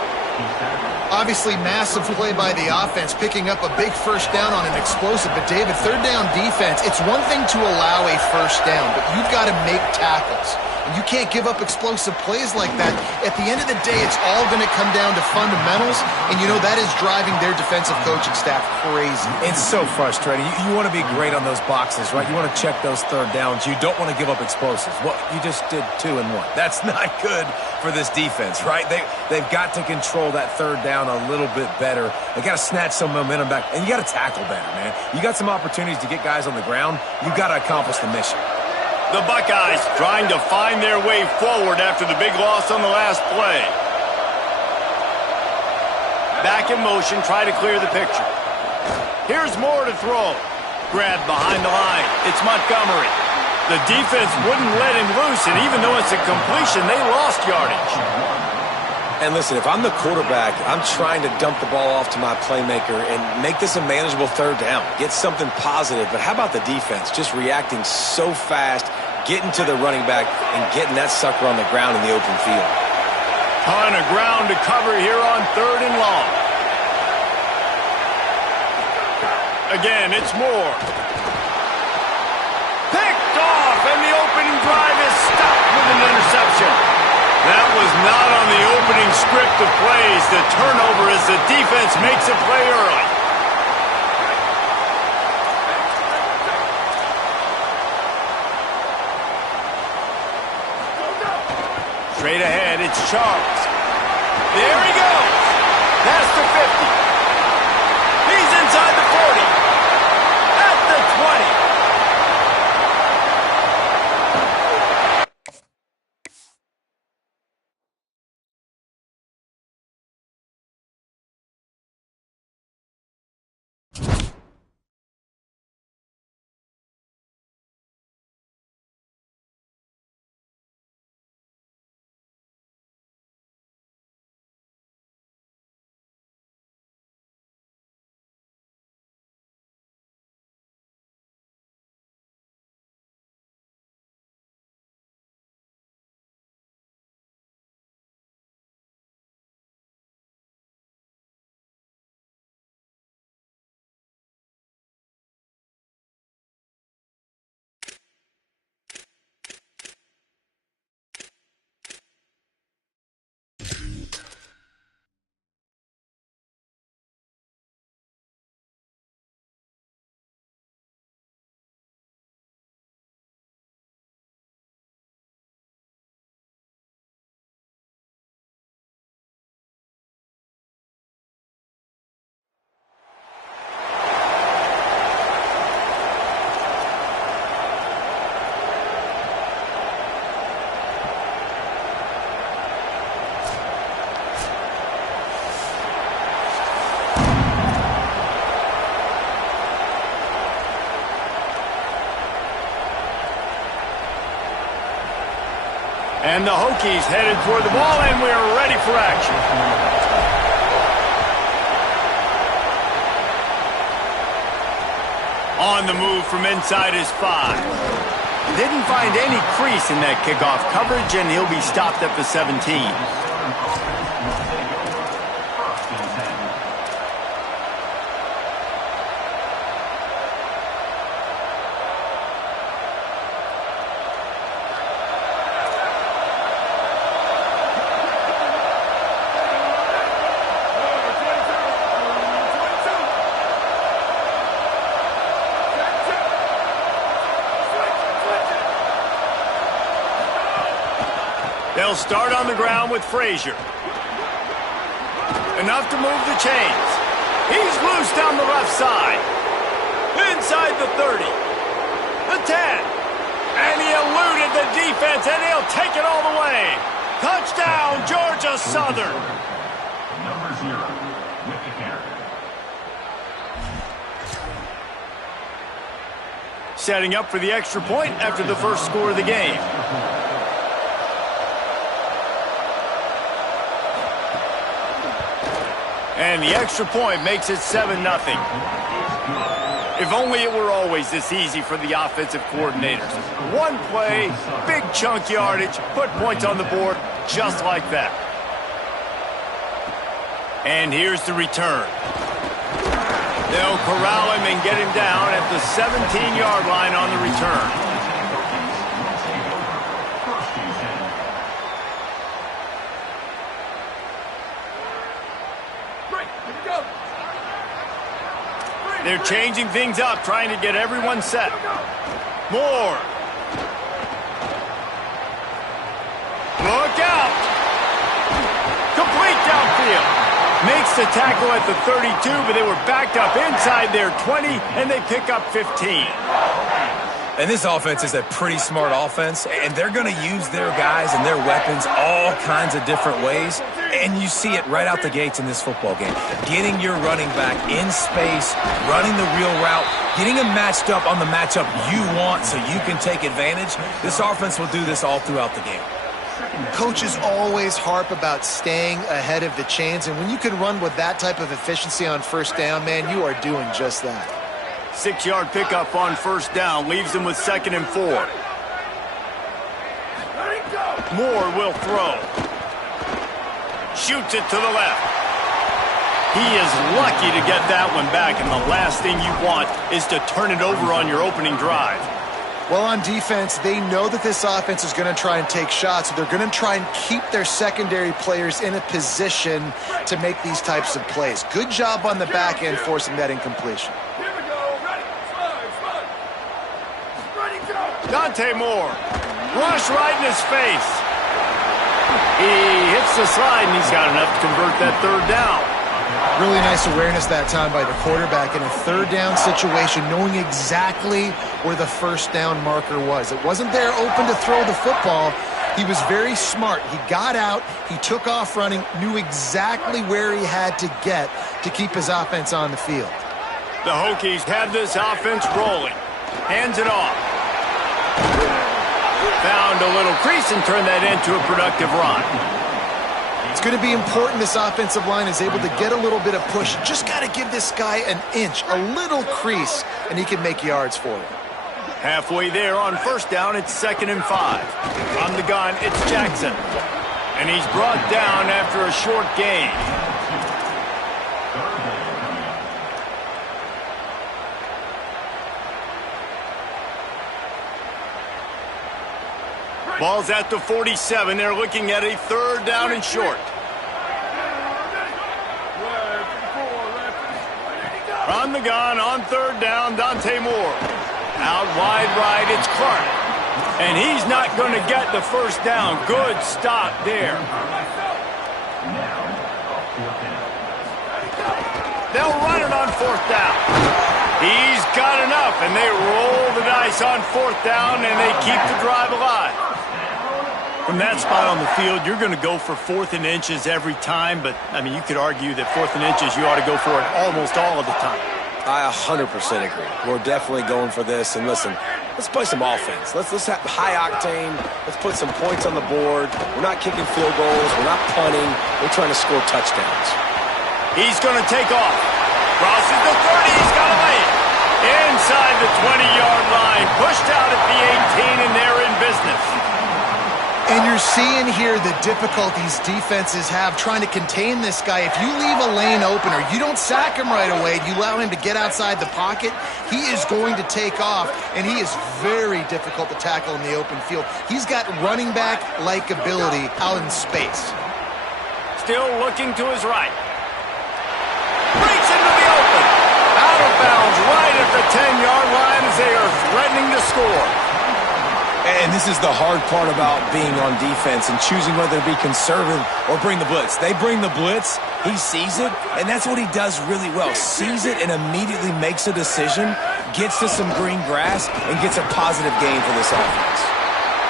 Obviously, massive play by the offense, picking up a big first down on an explosive. But, David, third down defense, it's one thing to allow a first down, but you've got to make tackles. And you can't give up explosive plays like that. At the end of the day, it's all going to come down to fundamentals, and you know that is driving their defensive coaching staff crazy. It's so frustrating. You want to be great on those boxes, right? You want to check those third downs. You don't want to give up explosives. Well, you just did 2 and 1. That's not good for this defense, right? They've got to control that third down a little bit better. They got to snatch some momentum back, and you got to tackle better, man. You got some opportunities to get guys on the ground. You got to accomplish the mission. The Buckeyes trying to find their way forward after the big loss on the last play. Back in motion, try to clear the picture. Here's Moore to throw. Grabbed behind the line. It's Montgomery. The defense wouldn't let him loose, and even though it's a completion, they lost yardage. And listen, if I'm the quarterback, I'm trying to dump the ball off to my playmaker and make this a manageable third down. Get something positive. But how about the defense? Just reacting so fast, getting to the running back, and getting that sucker on the ground in the open field. Ton of ground to cover here on third and long. Again, it's Moore. Picked off, and the opening drive is stopped with an interception. That was not on the opening script of plays. The turnover as the defense makes a play early. Straight ahead, it's Charles. There he goes. Past the 50. He's inside the 40. At the 20. And the Hokies headed toward the ball, and we're ready for action. On the move from inside his 5. Didn't find any crease in that kickoff coverage, and he'll be stopped at the 17. They'll start on the ground with Frazier. Enough to move the chains. He's loose down the left side. Inside the 30. The 10. And he eluded the defense, and he'll take it all the way. Touchdown, Georgia Southern. Number 0 with the carry. Setting up for the extra point after the first score of the game. And the extra point makes it 7-0. If only it were always this easy for the offensive coordinators. One play, big chunk yardage, put points on the board just like that. And here's the return. They'll corral him and get him down at the 17-yard line on the return. They're changing things up, trying to get everyone set. Moore. Look out. Complete downfield. Makes the tackle at the 32, but they were backed up inside their 20, and they pick up 15. And this offense is a pretty smart offense, and they're going to use their guys and their weapons all kinds of different ways, and you see it right out the gates in this football game. Getting your running back in space, running the real route, getting him matched up on the matchup you want so you can take advantage. This offense will do this all throughout the game. Coaches always harp about staying ahead of the chains, and when you can run with that type of efficiency on first down, man, you are doing just that. 6-yard pickup on first down leaves them with 2nd and 4. Moore will throw. Shoots it to the left. He is lucky to get that one back, and the last thing you want is to turn it over on your opening drive. Well, on defense, they know that this offense is going to try and take shots, so they're going to try and keep their secondary players in a position to make these types of plays. Good job on the back end forcing that incompletion. Dante Moore. Rush right in his face. He hits the slide, and he's got enough to convert that 3rd down. Really nice awareness that time by the quarterback in a 3rd down situation, knowing exactly where the first down marker was. It wasn't there open to throw the football. He was very smart. He got out, he took off running, knew exactly where he had to get to keep his offense on the field. The Hokies have this offense rolling. Hands it off. Found a little crease and turned that into a productive run. It's going to be important this offensive line is able to get a little bit of push. Just got to give this guy an inch, a little crease, and he can make yards for you. Halfway there on first down, it's 2nd and 5. On the gun, it's Jackson. And he's brought down after a short gain. Ball's at the 47. They're looking at a 3rd down and short. On the gun, on 3rd down, Dante Moore. Out wide right, it's Clark. And he's not going to get the first down. Good stop there. They'll run it on 4th down. He's got enough, and they roll the dice on 4th down, and they keep the drive alive. From that spot on the field, you're going to go for 4th and inches every time, but, I mean, you could argue that 4th and inches, you ought to go for it almost all of the time. I 100% agree. We're definitely going for this. And listen, let's play some offense. Let's have high octane. Let's put some points on the board. We're not kicking field goals. We're not punting. We're trying to score touchdowns. He's going to take off. Crosses the 30. He's got to lay it. Inside the 20-yard line. Pushed out at the 18, and they're in business. And you're seeing here the difficulties defenses have trying to contain this guy. If you leave a lane open or you don't sack him right away, you allow him to get outside the pocket, he is going to take off, and he is very difficult to tackle in the open field. He's got running back-like ability out in space. Still looking to his right. Breaks into the open. Out of bounds right at the 10-yard line as they are threatening to score. And this is the hard part about being on defense and choosing whether to be conservative or bring the blitz. They bring the blitz, he sees it, and that's what he does really well. Sees it and immediately makes a decision, gets to some green grass, and gets a positive gain for this offense.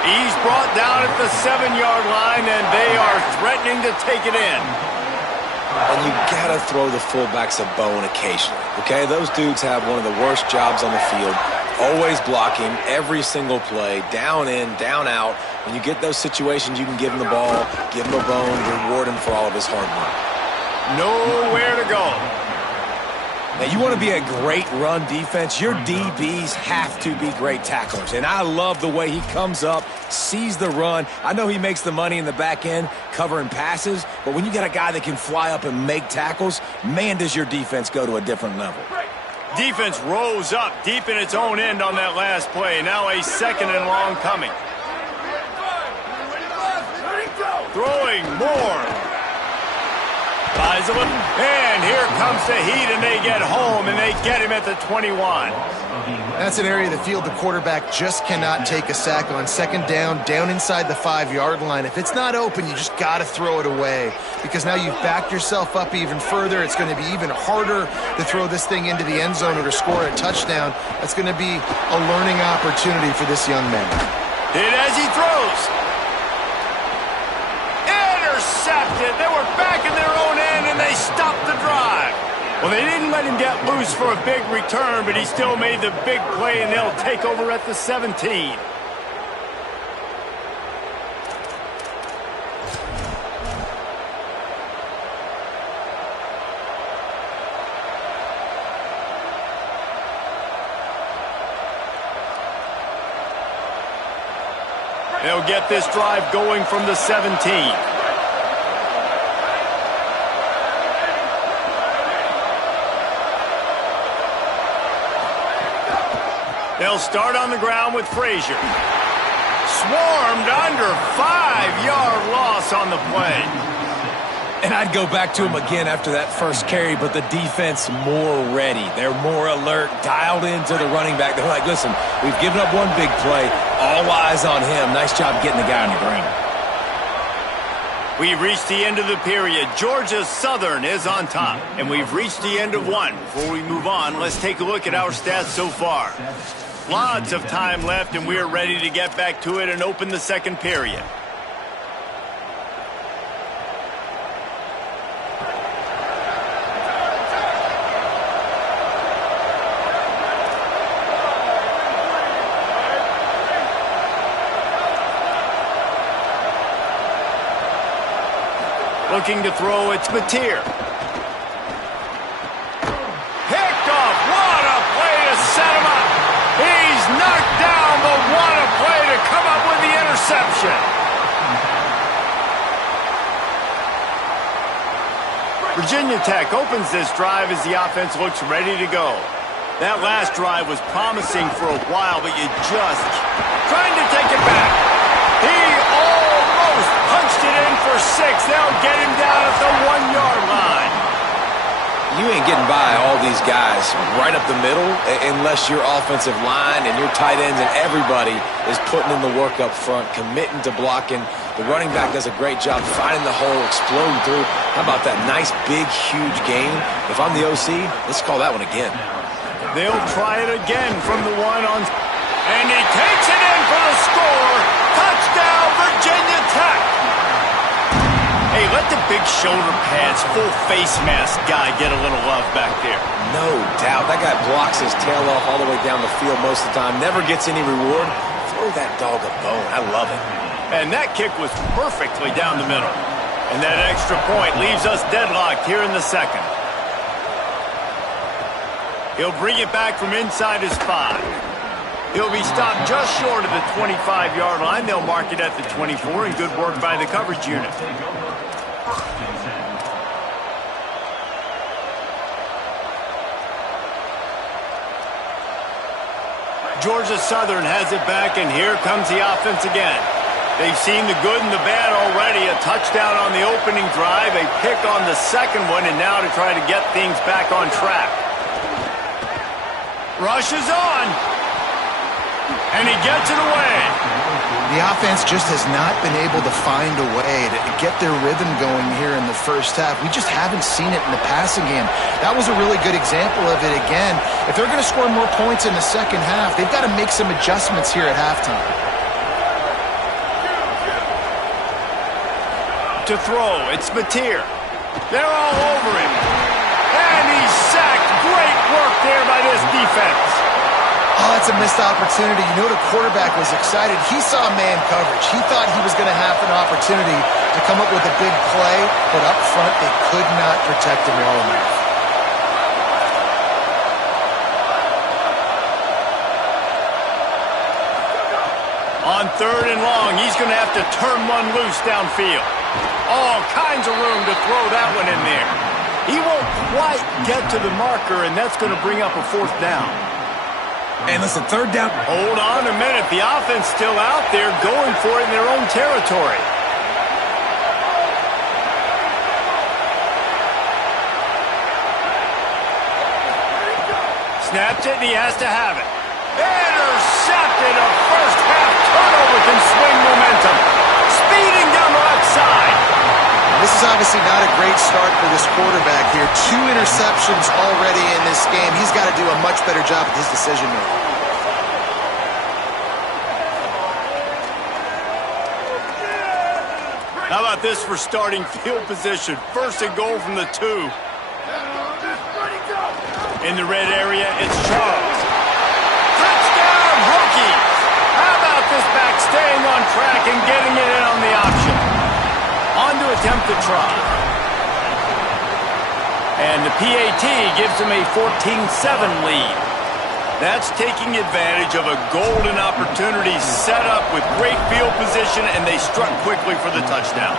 He's brought down at the 7-yard line, and they are threatening to take it in. And you gotta throw the fullbacks a bone occasionally, okay? Those dudes have one of the worst jobs on the field. Always blocking every single play, down in, down out. When you get those situations, you can give him the ball, give him a bone, reward him for all of his hard work. Nowhere to go. Now, you want to be a great run defense, your DBs have to be great tacklers. And I love the way he comes up, sees the run. I know he makes the money in the back end covering passes, but when you got a guy that can fly up and make tackles, man, does your defense go to a different level. Defense rose up deep in its own end on that last play. Now a 2nd and long coming. Throwing more. Buys him. And here comes the heat, and they get home, and they get him at the 21. That's an area of the field the quarterback just cannot take a sack on. 2nd down inside the 5-yard line. If it's not open, you just got to throw it away because now you've backed yourself up even further. It's going to be even harder to throw this thing into the end zone or to score a touchdown. That's going to be a learning opportunity for this young man. Hit as he throws. Intercepted. They were back in their own end, and they stopped the drive. Well, they didn't let him get loose for a big return, but he still made the big play, and they'll take over at the 17. They'll get this drive going from the 17. They'll start on the ground with Frazier. Swarmed under 5-yard loss on the play. And I'd go back to him again after that first carry, but the defense more ready. They're more alert, dialed into the running back. They're like, listen, we've given up one big play. All eyes on him. Nice job getting the guy on the ground. We've reached the end of the period. Georgia Southern is on top, and we've reached the end of one. Before we move on, let's take a look at our stats so far. Lots of time left, and we're ready to get back to it and open the 2nd period. Looking to throw, it's Mateer. Picked off. What a play to set him up. He's knocked down, but what a play to come up with the interception. Virginia Tech opens this drive as the offense looks ready to go. That last drive was promising for a while, but you just trying to take it back. He almost punched it in for 6. They'll get him down at the 1-yard line. You ain't getting by all these guys right up the middle unless your offensive line and your tight ends and everybody is putting in the work up front, committing to blocking. The running back does a great job finding the hole, exploding through. How about that nice, big, huge gain? If I'm the OC, let's call that one again. They'll try it again from the 1 on. And he takes it in for the score. Touchdown, Virginia Tech. Hey, let the big shoulder pads, full face mask guy get a little love back there. No doubt. That guy blocks his tail off all the way down the field most of the time. Never gets any reward. Throw that dog a bone. I love it. And that kick was perfectly down the middle. And that extra point leaves us deadlocked here in the second. He'll bring it back from inside his 5. He'll be stopped just short of the 25-yard line. They'll mark it at the 24, and good work by the coverage unit. Georgia Southern has it back, and here comes the offense again. They've seen the good and the bad already. A touchdown on the opening drive, a pick on the second one, and now to try to get things back on track. Rush is on. And he gets it away. The offense just has not been able to find a way to get their rhythm going here in the first half. We just haven't seen it in the passing game. That was a really good example of it again. If they're going to score more points in the second half, they've got to make some adjustments here at halftime. To throw, it's Mateer. They're all over him. And he's sacked. Great work there by this defense. Oh, that's a missed opportunity. You know, the quarterback was excited. He saw man coverage. He thought he was going to have an opportunity to come up with a big play, but up front, they could not protect him well enough. On 3rd and long, he's going to have to turn one loose downfield. All kinds of room to throw that one in there. He won't quite get to the marker, and that's going to bring up a 4th down. And listen, 3rd down. Hold on a minute. The offense still out there going for it in their own territory. Snaps it, and he has to have it. Intercepted. A first-half turnover can swing momentum. Speeding down the left side. This is obviously not a great start for this quarterback here. 2 interceptions already in this game. He's got to do a much better job with his decision-making. How about this for starting field position? 1st and goal from the 2. In the red area, it's Charles. Touchdown, Hokies! How about this back staying on track and getting it in on the option? On to attempt the try. And the PAT gives him a 14-7 lead. That's taking advantage of a golden opportunity set up with great field position, and they struck quickly for the touchdown.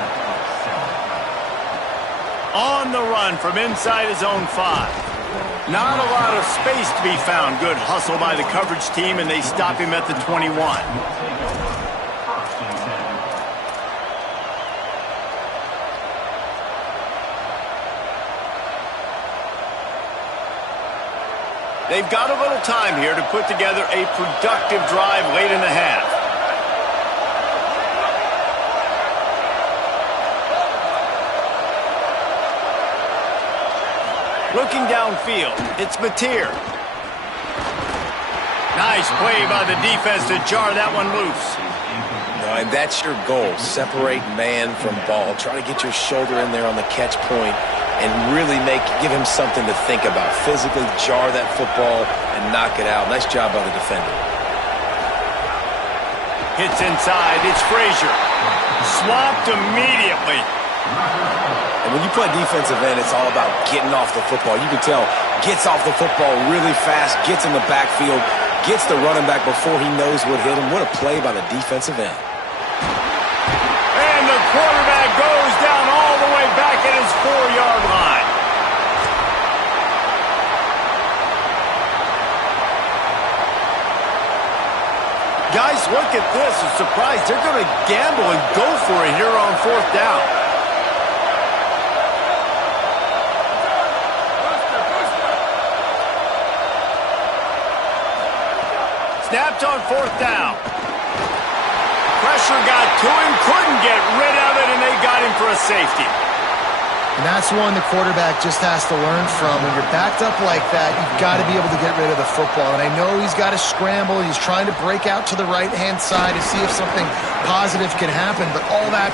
On the run from inside his own 5. Not a lot of space to be found. Good hustle by the coverage team, and they stop him at the 21. They've got a little time here to put together a productive drive late in the half. Looking downfield, it's Mateer. Nice play by the defense to jar that one loose. No, and that's your goal. Separate man from ball. Try to get your shoulder in there on the catch point and really give him something to think about. Physically jar that football and knock it out. Nice job by the defender. Hits inside. It's Frazier. Swamped immediately. And when you play defensive end, it's all about getting off the football. You can tell, gets off the football really fast, gets in the backfield, gets the running back before he knows what hit him. What a play by the defensive end. And the quarterback goes down all the way back at his 4-yard line. Guys, look at this. I'm surprised they're going to gamble and go for it here on 4th down. Snapped on 4th down. Pressure got to him, couldn't get rid of it, and they got him for a safety. And that's one the quarterback just has to learn from. When you're backed up like that, you've got to be able to get rid of the football. And I know he's got to scramble. He's trying to break out to the right-hand side to see if something positive can happen, but all that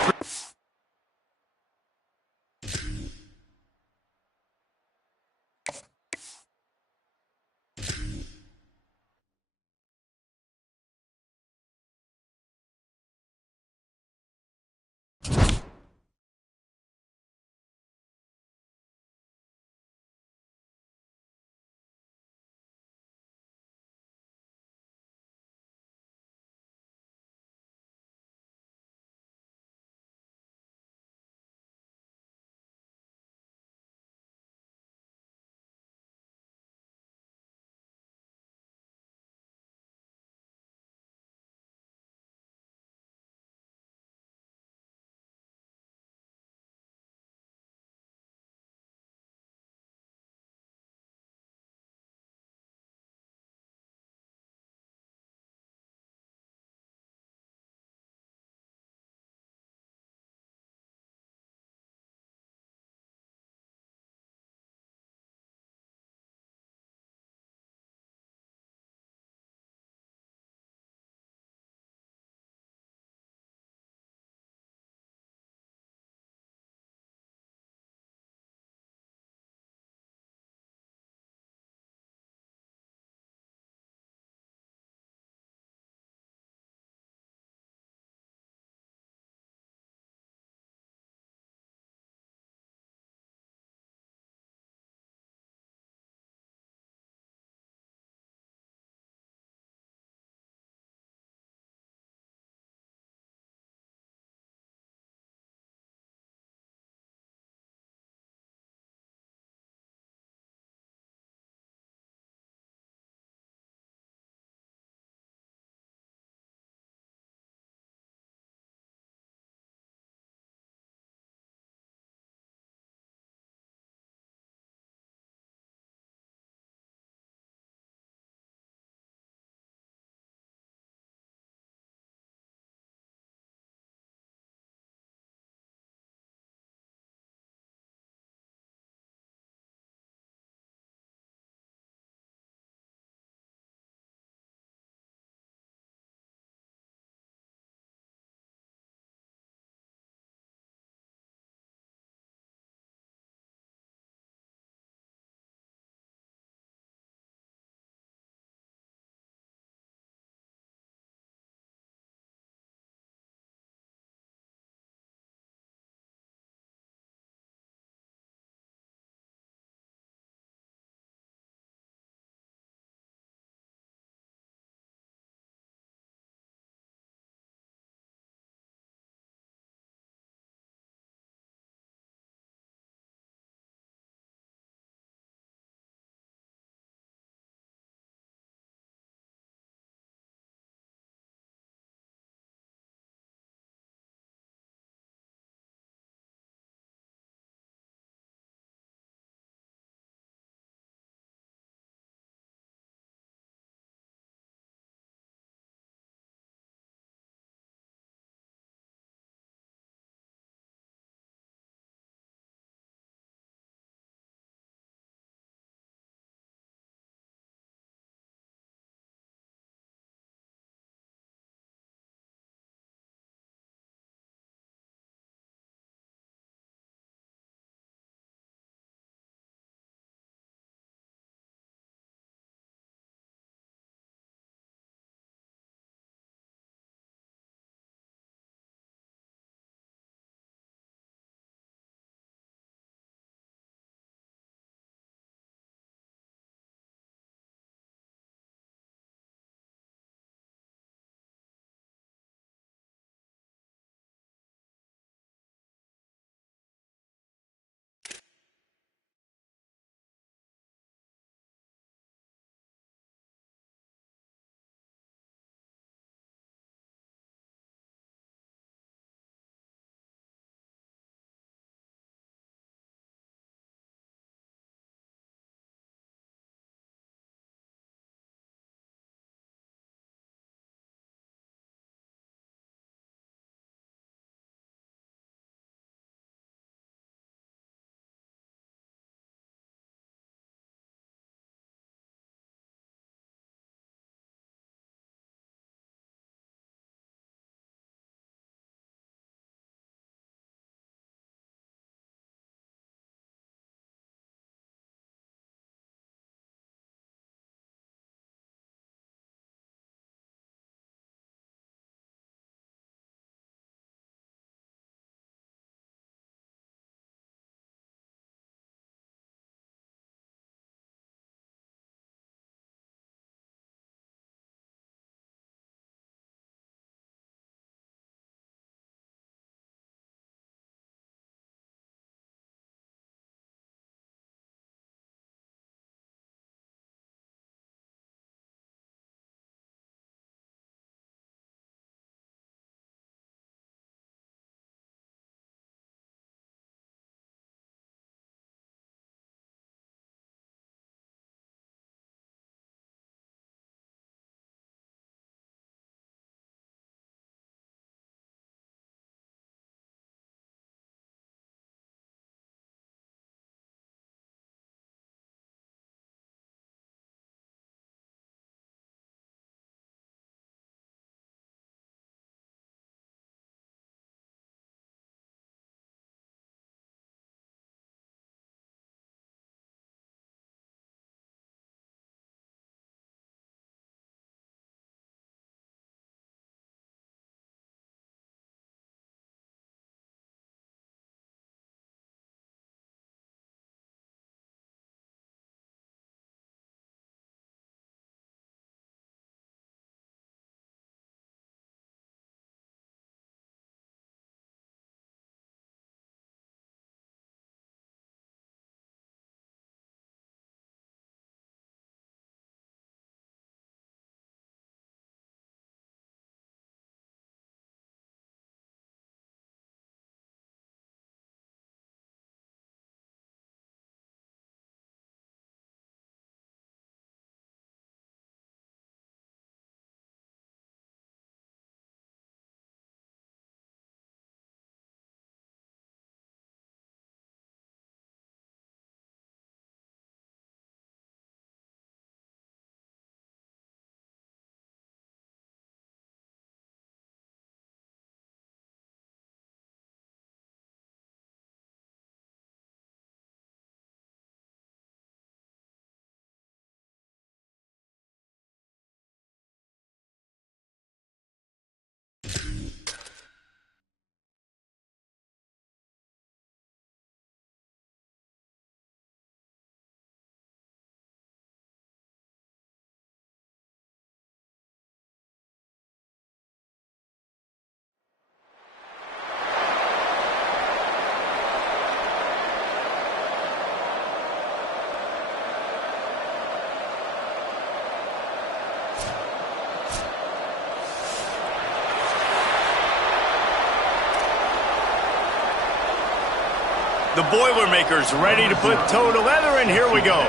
The Boilermakers ready to put toe to leather, and here we go.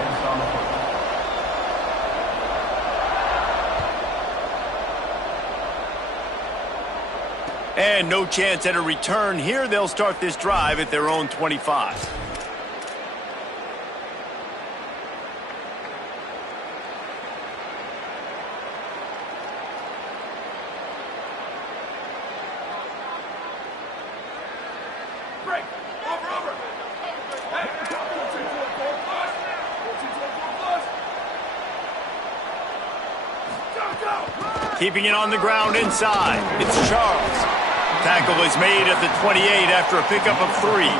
And no chance at a return here. They'll start this drive at their own 25. Keeping it on the ground inside. It's Charles. Tackle is made at the 28 after a pickup of 3.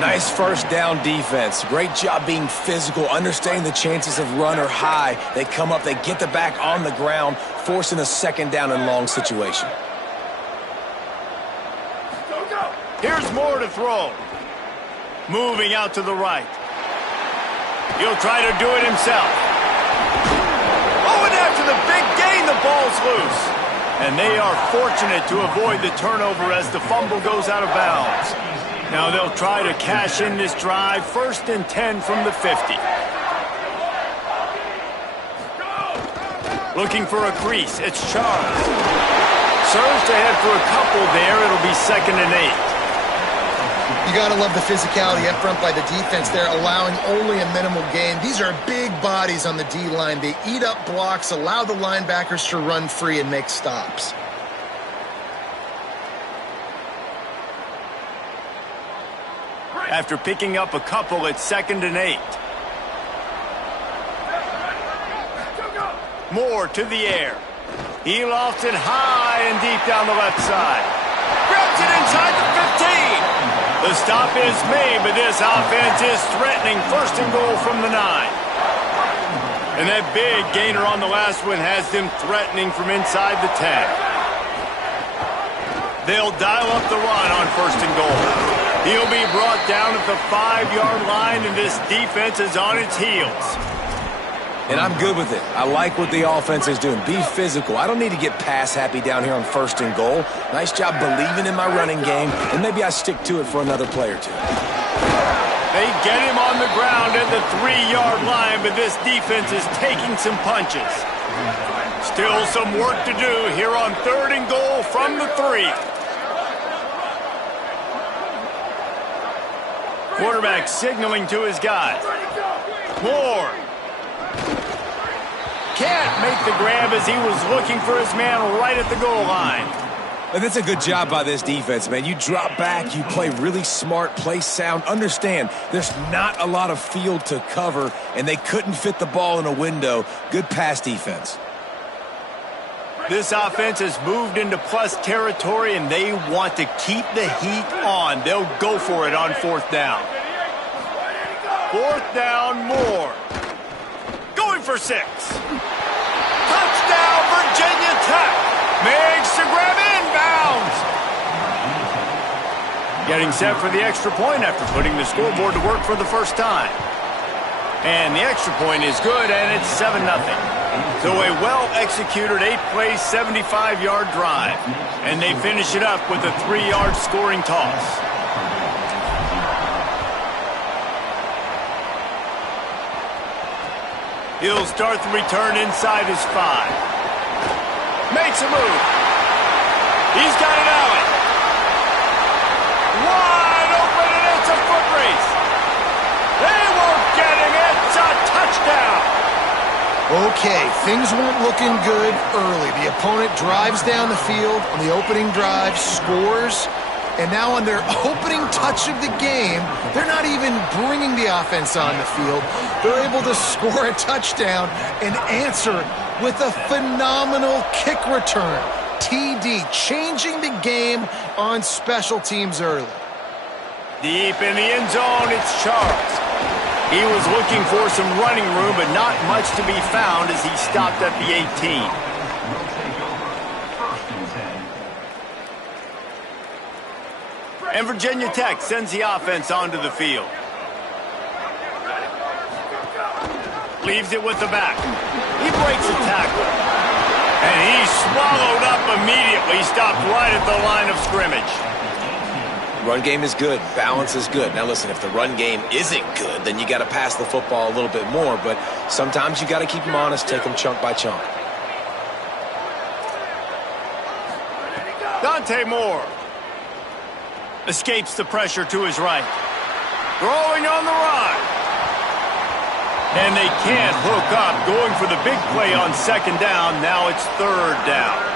Nice first down defense. Great job being physical, understanding the chances of run are high. They come up, they get the back on the ground, forcing a second down and long situation. Here's Moore to throw. Moving out to the right. He'll try to do it himself. Oh, and after the big gain, the ball's loose. And they are fortunate to avoid the turnover as the fumble goes out of bounds. Now they'll try to cash in this drive. 1st and 10 from the 50. Looking for a crease. It's Charles. Surged ahead for a couple there. It'll be 2nd and 8. You got to love the physicality up front by the defense there, allowing only a minimal gain. These are big bodies on the D-line. They eat up blocks, allow the linebackers to run free and make stops. After picking up a couple, it's 2nd and 8. Moore to the air. He lofts it high and deep down the left side. Grabs it inside the 15. The stop is made, but this offense is threatening. 1st and goal from the 9. And that big gainer on the last one has them threatening from inside the 10. They'll dial up the run on 1st and goal. He'll be brought down at the 5-yard line, and this defense is on its heels. And I'm good with it. I like what the offense is doing. Be physical. I don't need to get pass happy down here on 1st and goal. Nice job believing in my running game, and maybe I stick to it for another play or two. They get him on the ground at the 3-yard line, but this defense is taking some punches. Still some work to do here on 3rd and goal from the 3. Quarterback signaling to his guy. Moore. Can't make the grab as he was looking for his man right at the goal line. And that's a good job by this defense, man. You drop back, you play really smart, play sound. Understand, there's not a lot of field to cover, and they couldn't fit the ball in a window. Good pass defense. This offense has moved into plus territory, and they want to keep the heat on. They'll go for it on 4th down. 4th down, Moore. Going for 6. Touchdown, Virginia Tech. Makes the grab inbounds. Getting set for the extra point after putting the scoreboard to work for the first time. And the extra point is good, and it's 7-0. So a well-executed 8-play, 75-yard drive. And they finish it up with a 3-yard scoring toss. He'll start the return inside his 5. Makes a move. He's got it out. Wide open, and it's a foot race. They won't get him. It's a touchdown. Okay, things weren't looking good early. The opponent drives down the field on the opening drive, scores, and now on their opening touch of the game, they're not even bringing the offense on the field. They're able to score a touchdown and answer with a phenomenal kick return. TD, changing the game on special teams early. Deep in the end zone, it's Charles. He was looking for some running room, but not much to be found as he stopped at the 18. And Virginia Tech sends the offense onto the field. Leaves it with the back. He breaks a tackle. And he's swallowed up immediately, stopped right at the line of scrimmage. Run game is good. Balance is good. Now, listen, if the run game isn't good, then you got to pass the football a little bit more. But sometimes you got to keep them honest, take them chunk by chunk. Dante Moore escapes the pressure to his right. Throwing on the run. And they can't hook up. Going for the big play on second down. Now it's third down.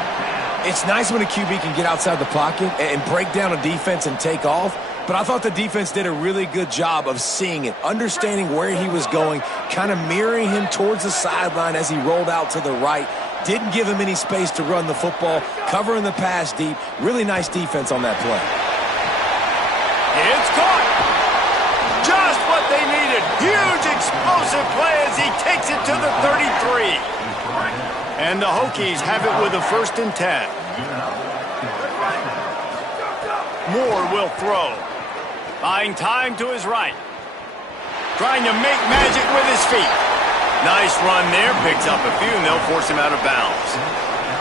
It's nice when a QB can get outside the pocket and break down a defense and take off. But I thought the defense did a really good job of seeing it, understanding where he was going, kind of mirroring him towards the sideline as he rolled out to the right. Didn't give him any space to run the football, covering the pass deep. Really nice defense on that play. It's caught. Just what they needed. Huge explosive play as he takes it to the 33. And the Hokies have it with a 1st and 10. Moore will throw. Buying time to his right. Trying to make magic with his feet. Nice run there. Picks up a few, and they'll force him out of bounds.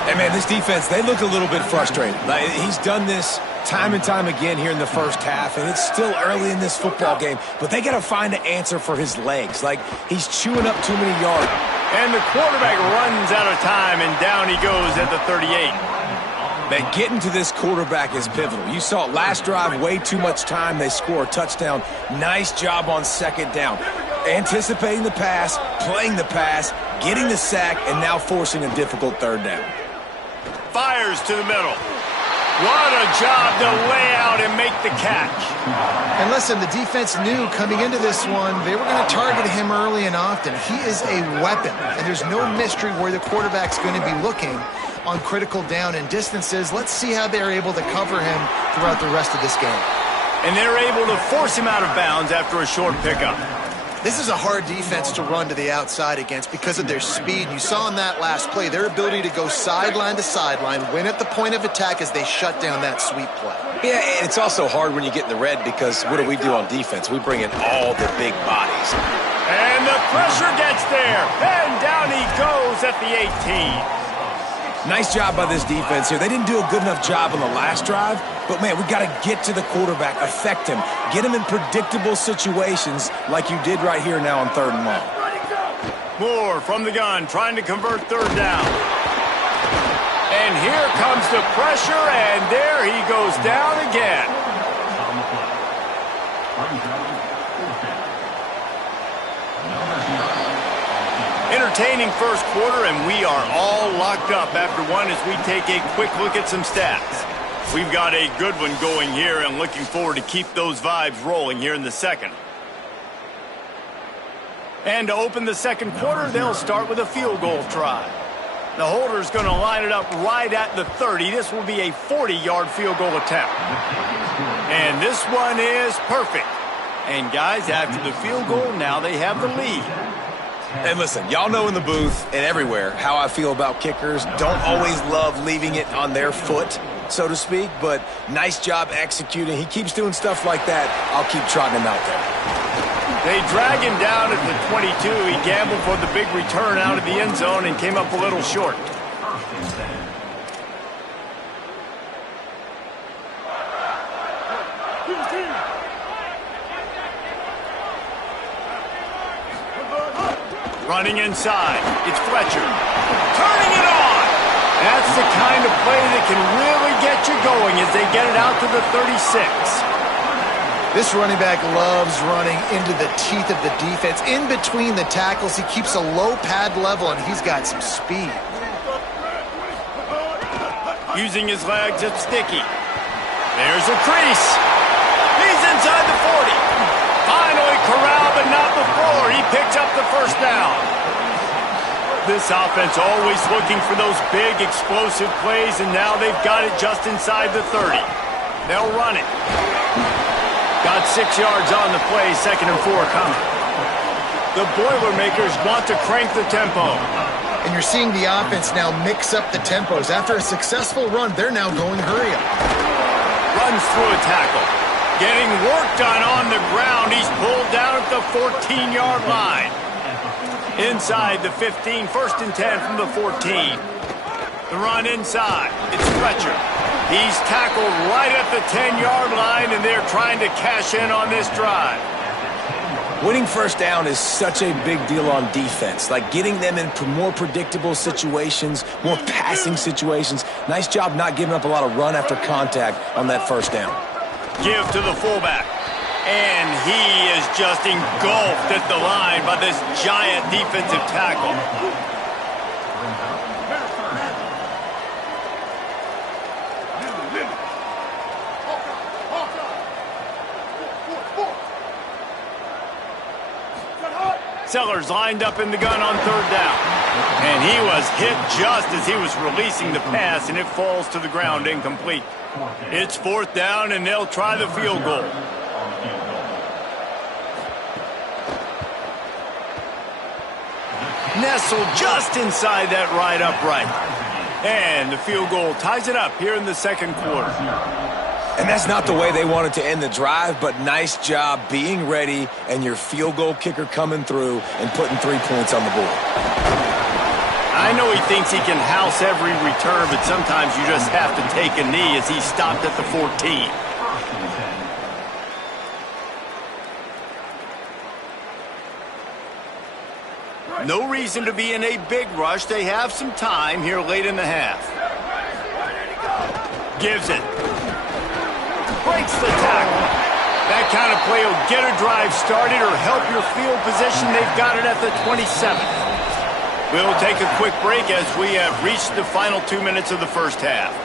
Hey, man, this defense, they look a little bit frustrated. Like, he's done this time and time again here in the first half, and it's still early in this football game, but they got to find an answer for his legs. Like, he's chewing up too many yards. And the quarterback runs out of time, and down he goes at the 38. Man, getting to this quarterback is pivotal. You saw it last drive, way too much time. They score a touchdown. Nice job on second down. Anticipating the pass, playing the pass, getting the sack, and now forcing a difficult third down. Fires to the middle. What a job to lay out and make the catch. And listen, the defense knew coming into this one, they were going to target him early and often. He is a weapon, and there's no mystery where the quarterback's going to be looking on critical down and distances. Let's see how they're able to cover him throughout the rest of this game. And they're able to force him out of bounds after a short pickup. This is a hard defense to run to the outside against because of their speed. You saw in that last play their ability to go sideline to sideline, win at the point of attack as they shut down that sweep play. Yeah, and it's also hard when you get in the red because what do we do on defense? We bring in all the big bodies. And the pressure gets there. And down he goes at the 18. Nice job by this defense here. They didn't do a good enough job on the last drive, but, man, we got to get to the quarterback, affect him, get him in predictable situations like you did right here now on 3rd and long. Moore from the gun, trying to convert 3rd down. And here comes the pressure, and there he goes down again. Entertaining first quarter, and we are all locked up after one as we take a quick look at some stats. We've got a good one going here and looking forward to keep those vibes rolling here in the second. And to open the second quarter, they'll start with a field goal try. The holder's going to line it up right at the 30. This will be a 40-yard field goal attempt. And this one is perfect. And guys, after the field goal, now they have the lead. And listen, y'all know in the booth and everywhere how I feel about kickers. Don't always love leaving it on their foot, so to speak, but nice job executing. He keeps doing stuff like that. I'll keep trotting him out there. They drag him down at the 22. He gambled for the big return out of the end zone and came up a little short. Running inside, it's Fletcher. Turning it on! That's the kind of play that can really get you going as they get it out to the 36. This running back loves running into the teeth of the defense. In between the tackles, he keeps a low pad level, and he's got some speed. Using his legs, it's Sticky. There's a crease. He's inside the 40. Finally corralled, but not before. He picks up the 1st down. This offense always looking for those big, explosive plays, and now they've got it just inside the 30. They'll run it. Got 6 yards on the play, 2nd and 4 coming. The Boilermakers want to crank the tempo. And you're seeing the offense now mix up the tempos. After a successful run, they're now going hurry up. Runs through a tackle. Getting work done on the ground. He's pulled down at the 14-yard line. Inside the 15, 1st and 10 from the 14. The run inside. It's Fletcher. He's tackled right at the 10-yard line, and they're trying to cash in on this drive. Winning first down is such a big deal on defense, like getting them in more predictable situations, more passing situations. Nice job not giving up a lot of run after contact on that first down. Give to the fullback. And he is just engulfed at the line by this giant defensive tackle. Sellers lined up in the gun on third down. And he was hit just as he was releasing the pass, and it falls to the ground incomplete. It's fourth down, and they'll try the field goal. Nestled just inside that right upright. And the field goal ties it up here in the second quarter. And that's not the way they wanted to end the drive, but nice job being ready and your field goal kicker coming through and putting 3 points on the board. I know he thinks he can house every return, but sometimes you just have to take a knee as he stopped at the 14. No reason to be in a big rush. They have some time here late in the half. Gives it. Breaks the tackle. That kind of play will get a drive started or help your field position. They've got it at the 27. We'll take a quick break as we have reached the final 2 minutes of the first half.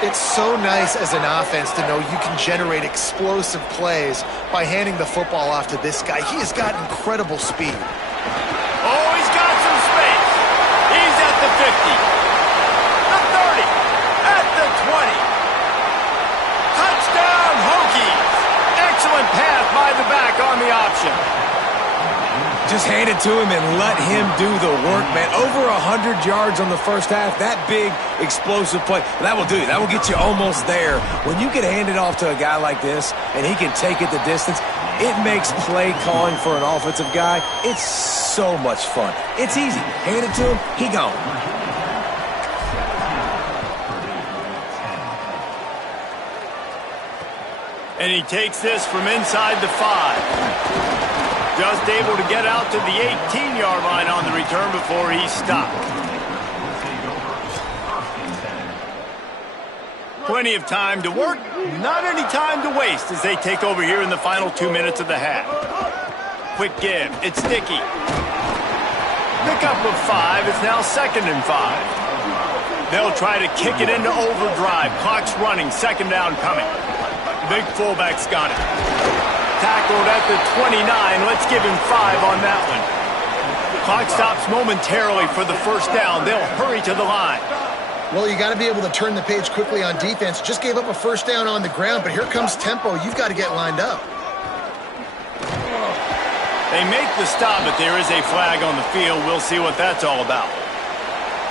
It's so nice as an offense to know you can generate explosive plays by handing the football off to this guy. He has got incredible speed. Oh, he's got some space. He's at the 50, the 30, at the 20. Touchdown, Hokies. Excellent pass by the back on the option. Just hand it to him and let him do the work, man. Over 100 yards on the first half. That big, explosive play. That will do it. That will get you almost there. When you can hand it off to a guy like this and he can take it the distance, it makes play calling for an offensive guy, it's so much fun. It's easy. Hand it to him, he gone. And he takes this from inside the 5. Just able to get out to the 18-yard line on the return before he stopped. Plenty of time to work, not any time to waste as they take over here in the final 2 minutes of the half. Quick give, it's Sticky. Pick up of 5, it's now 2nd and 5. They'll try to kick it into overdrive. Clock's running, second down coming. Big fullback's got it. Tackled at the 29. Let's give him 5 on that one. Clock stops momentarily for the first down. They'll hurry to the line. Well, you got to be able to turn the page quickly on defense. Just gave up a first down on the ground, but here comes tempo. You've got to get lined up. They make the stop, but there is a flag on the field. We'll see what that's all about.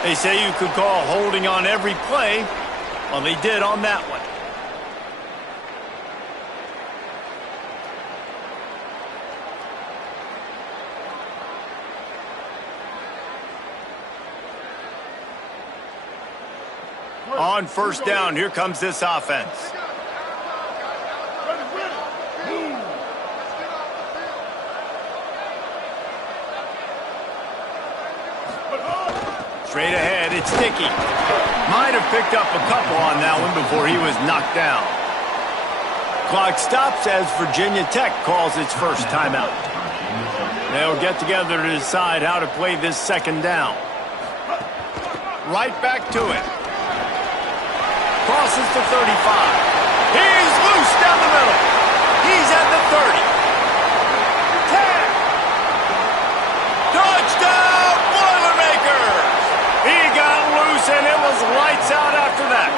They say you could call holding on every play. Well, they did on that one. On first down, here comes this offense. Straight ahead, it's Sticky. Might have picked up a couple on that one before he was knocked down. Clock stops as Virginia Tech calls its first timeout. They'll get together to decide how to play this second down. Right back to it. Crosses to 35. He's loose down the middle. He's at the 30. 10. Touchdown, Boilermakers! He got loose, and it was lights out after that.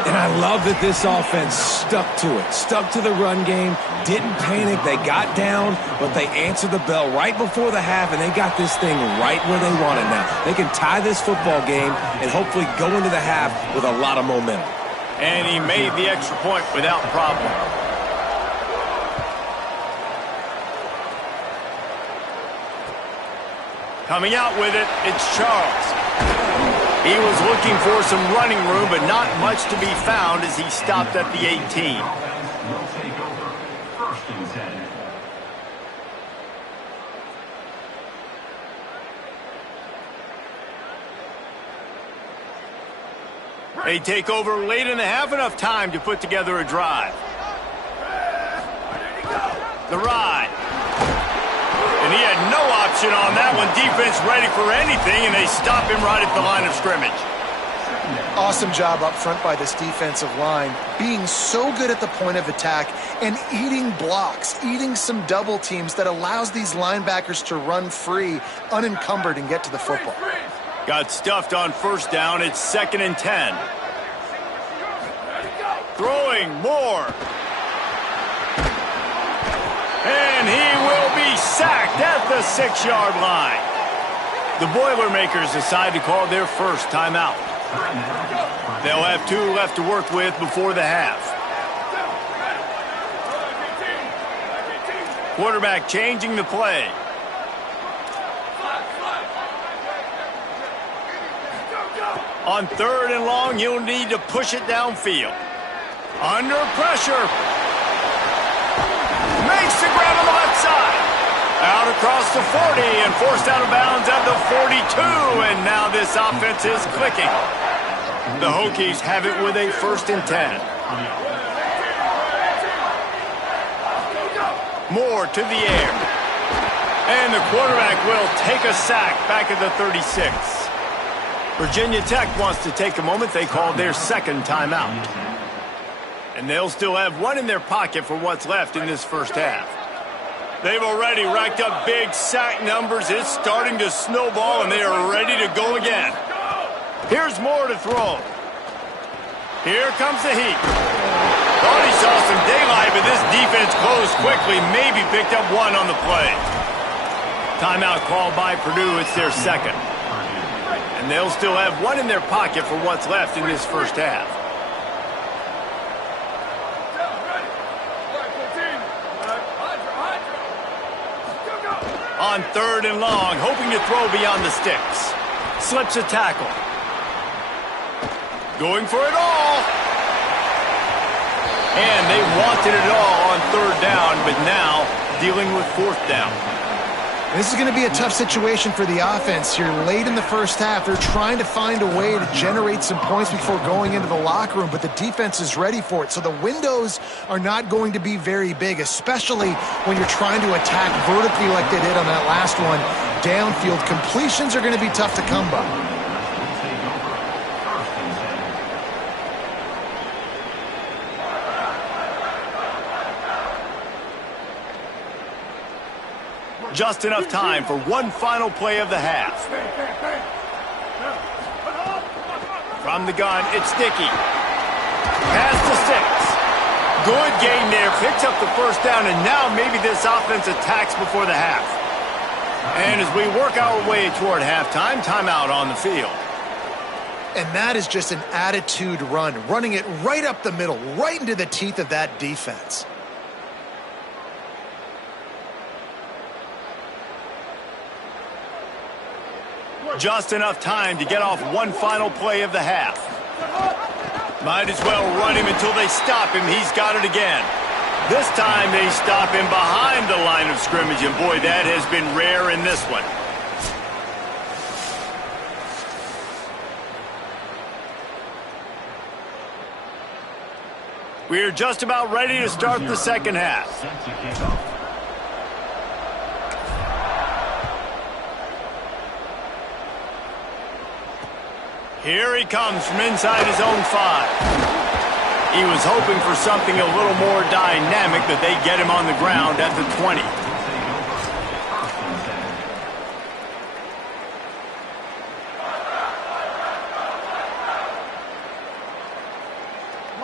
And I love that this offense stuck to it, stuck to the run game, didn't panic. They got down, but they answered the bell right before the half, and they got this thing right where they want it now. They can tie this football game and hopefully go into the half with a lot of momentum. And he made the extra point without problem. Coming out with it, it's Charles. He was looking for some running room, but not much to be found as he stopped at the 18. Will take over. First and 10. They take over late in the half, enough time to put together a drive. The ride. And he had no option on that one. Defense ready for anything, and they stop him right at the line of scrimmage. Awesome job up front by this defensive line, being so good at the point of attack and eating blocks, eating some double teams that allows these linebackers to run free, unencumbered, and get to the football. Got stuffed on first down. It's 2nd and 10. Throwing more. And he will be sacked at the 6-yard line. The Boilermakers decide to call their first timeout. They'll have 2 left to work with before the half. Quarterback changing the play. On 3rd and long, you'll need to push it downfield. Under pressure. Makes the grab on the left side. Out across the 40 and forced out of bounds at the 42. And now this offense is clicking. The Hokies have it with a 1st and 10. Moore to the air. And the quarterback will take a sack back at the 36. Virginia Tech wants to take a moment. They call their 2nd timeout. And they'll still have 1 in their pocket for what's left in this first half. They've already racked up big sack numbers. It's starting to snowball, and they are ready to go again. Here's Moore to throw. Here comes the heat. Thought he saw some daylight, but this defense closed quickly. Maybe picked up 1 on the play. Timeout called by Purdue. It's their 2nd. And they'll still have 1 in their pocket for what's left in this first half. On 3rd and long, hoping to throw beyond the sticks. Slips a tackle. Going for it all. And they wanted it all on 3rd down, but now dealing with 4th down. This is going to be a tough situation for the offense here. Late in the first half, they're trying to find a way to generate some points before going into the locker room, but the defense is ready for it. So the windows are not going to be very big, especially when you're trying to attack vertically like they did on that last one. Downfield completions are going to be tough to come by. Just enough time for 1 final play of the half. From the gun, it's Sticky. Past the 6. Good gain there. Picks up the 1st down, and now maybe this offense attacks before the half. And as we work our way toward halftime, timeout on the field. And that is just an attitude run, running it right up the middle, right into the teeth of that defense. Just enough time to get off 1 final play of the half. Might as well run him until they stop him. He's got it again. This time they stop him behind the line of scrimmage, and boy, that has been rare in this one. We're just about ready to start the 2nd half. Here he comes from inside his own 5. He was hoping for something a little more dynamic, but they get him on the ground at the 20.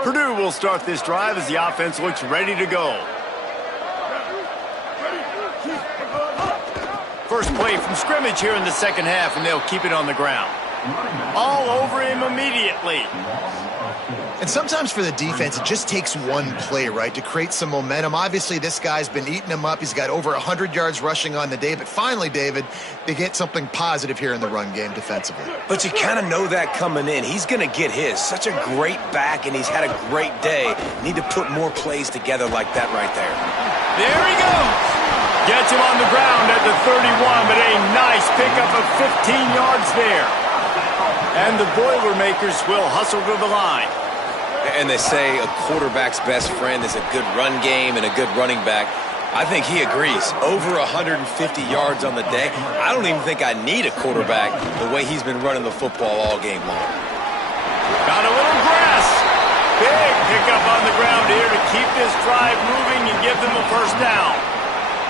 Purdue will start this drive as the offense looks ready to go. First play from scrimmage here in the 2nd half, and they'll keep it on the ground. All over him immediately. And sometimes for the defense, it just takes one play, right, to create some momentum. Obviously, this guy's been eating them up. He's got over 100 yards rushing on the day. But finally, David, they get something positive here in the run game defensively. But you kind of know that coming in. He's going to get his. Such a great back, and he's had a great day. Need to put more plays together like that right there. There he goes. Gets him on the ground at the 31, but a nice pickup of 15 yards there. And the Boilermakers will hustle to the line. And they say a quarterback's best friend is a good run game and a good running back. I think he agrees. Over 150 yards on the day. I don't even think I need a quarterback the way he's been running the football all game long. Got a little grass. Big pickup on the ground here to keep this drive moving and give them a first down.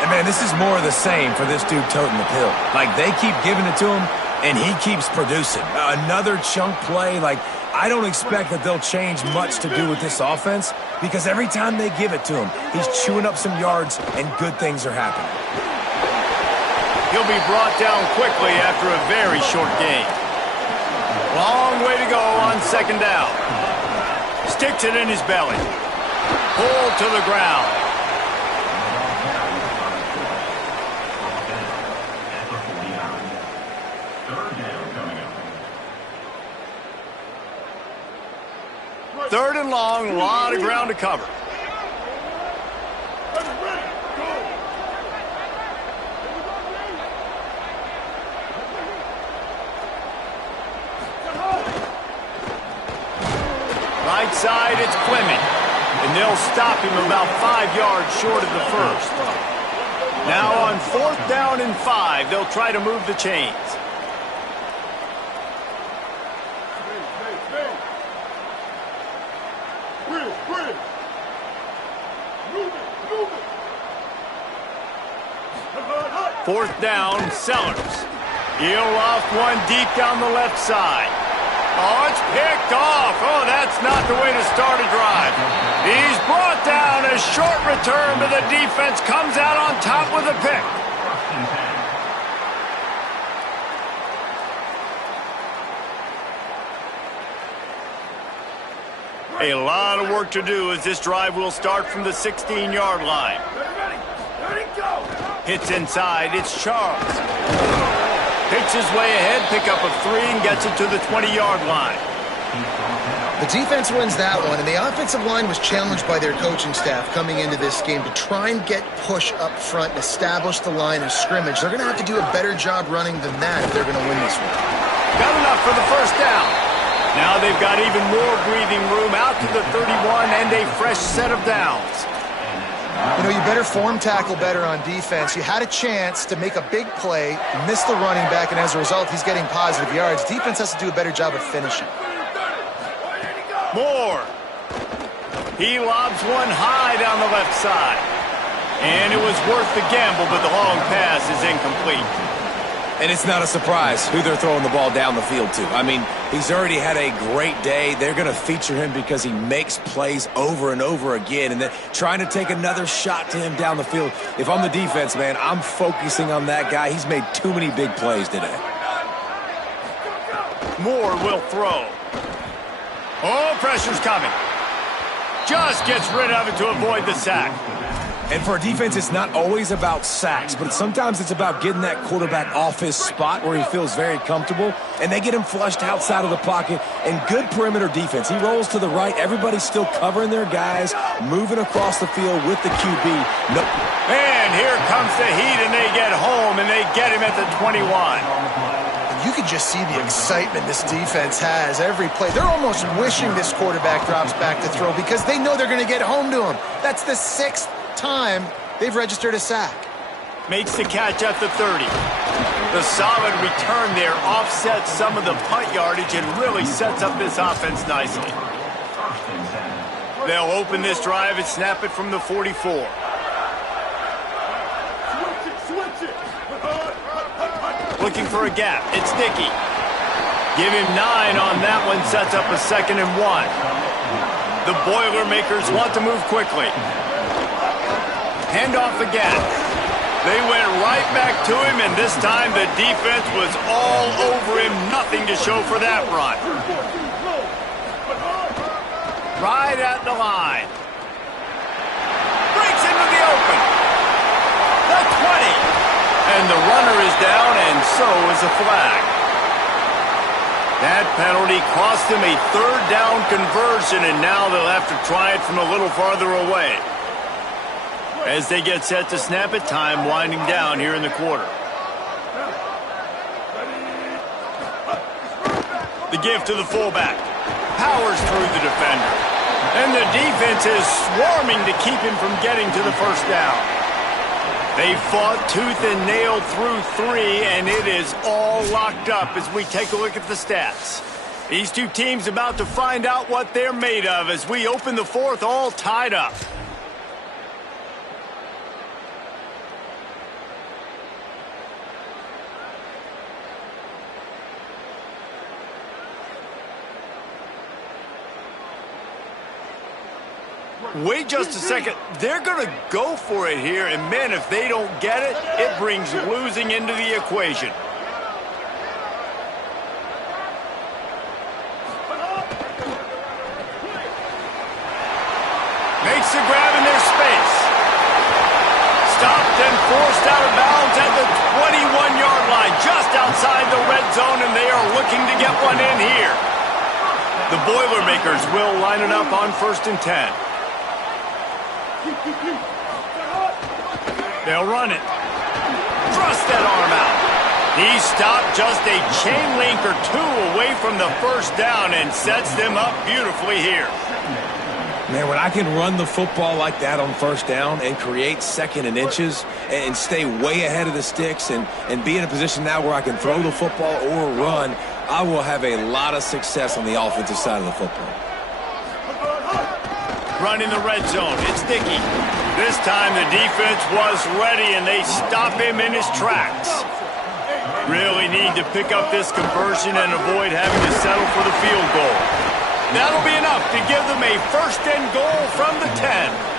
And, man, this is more of the same for this dude toting the pill. Like, they keep giving it to him, and he keeps producing. Another chunk play, like, I don't expect that they'll change much to do with this offense because every time they give it to him, he's chewing up some yards and good things are happening. He'll be brought down quickly after a very short game. Long way to go on second down. Sticks it in his belly. Pulled to the ground. Third and long, a lot of ground to cover. Right side, it's Fleming. And they'll stop him about 5 yards short of the first. Now on fourth down and 5, they'll try to move the chains. Fourth down, Sellers. He'll loft one deep down the left side. Oh, it's picked off. Oh, that's not the way to start a drive. He's brought down. A short return, but the defense comes out on top with a pick. A lot of work to do as this drive will start from the 16-yard line. Hits inside, it's Charles. Picks his way ahead, pick up of 3 and gets it to the 20-yard line. The defense wins that one, and the offensive line was challenged by their coaching staff coming into this game to try and get push up front and establish the line of scrimmage. They're going to have to do a better job running than that if they're going to win this one. Got enough for the first down. Now they've got even more breathing room out to the 31 and a fresh set of downs. You know, you better form tackle better on defense. You had a chance to make a big play, missed the running back, and as a result, he's getting positive yards. Defense has to do a better job of finishing. Moore. He lobs one high down the left side. And it was worth the gamble, but the long pass is incomplete. And it's not a surprise who they're throwing the ball down the field to. I mean, he's already had a great day. They're going to feature him because he makes plays over and over again. And then trying to take another shot to him down the field. If I'm the defense, man, I'm focusing on that guy. He's made too many big plays today. Moore will throw. Oh, pressure's coming. Just gets rid of it to avoid the sack. And for a defense, it's not always about sacks, but sometimes it's about getting that quarterback off his spot where he feels very comfortable, and they get him flushed outside of the pocket, and good perimeter defense. He rolls to the right. Everybody's still covering their guys, moving across the field with the QB. And here comes the heat, and they get home, and they get him at the 21. You can just see the excitement this defense has every play. They're almost wishing this quarterback drops back to throw because they know they're going to get home to him. That's the 6th time they've registered a sack. Makes the catch at the 30. The solid return there offsets some of the punt yardage and really sets up this offense nicely. They'll open this drive and snap it from the 44. Looking for a gap. It's Dickey. Give him 9 on that one. Sets up a 2nd and 1. The Boilermakers want to move quickly. Hand off again. They went right back to him, and this time the defense was all over him. Nothing to show for that run. Right at the line. Breaks into the open. The 20. And the runner is down, and so is a flag. That penalty cost them a third down conversion, and now they'll have to try it from a little farther away. As they get set to snap it, time winding down here in the quarter. The give to the fullback. Powers through the defender. And the defense is swarming to keep him from getting to the first down. They fought tooth and nail through 3, and it is all locked up as we take a look at the stats. These two teams about to find out what they're made of as we open the fourth all tied up. Wait just a second. They're going to go for it here, and man, if they don't get it, it brings losing into the equation. Makes the grab in their space. Stopped and forced out of bounds at the 21-yard line, just outside the red zone, and they are looking to get one in here. The Boilermakers will line it up on 1st and 10. They'll run it. Thrust that arm out. He stopped just a chain link or 2 away from the first down and sets them up beautifully here. Man, when I can run the football like that on 1st down and create 2nd and inches and stay way ahead of the sticks and be in a position now where I can throw the football or run, I will have a lot of success on the offensive side of the football. Run in the red zone. It's Dickey. This time the defense was ready, and they stop him in his tracks. Really need to pick up this conversion and avoid having to settle for the field goal. That'll be enough to give them a 1st and goal from the 10.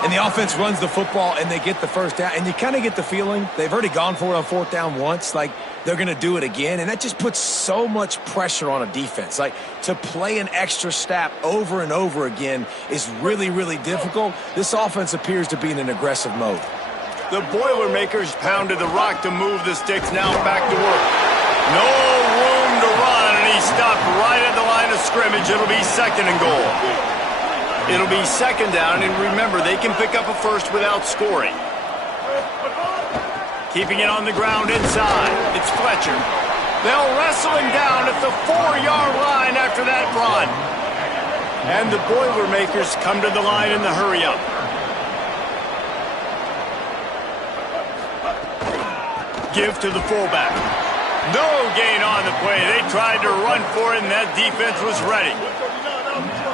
And the offense runs the football, and they get the first down. And you kind of get the feeling they've already gone for it on 4th down once. Like, they're going to do it again. And that just puts so much pressure on a defense. Like, to play an extra snap over and over again is really, really difficult. This offense appears to be in an aggressive mode. The Boilermakers pounded the rock to move the sticks, now back to work. No room to run, and he stopped right at the line of scrimmage. It'll be 2nd and goal. It'll be 2nd down, and remember, they can pick up a first without scoring. Keeping it on the ground inside. It's Fletcher. They'll wrestle him down at the 4-yard line after that run. And the Boilermakers come to the line in the hurry-up. Give to the fullback. No gain on the play. They tried to run for it, and that defense was ready.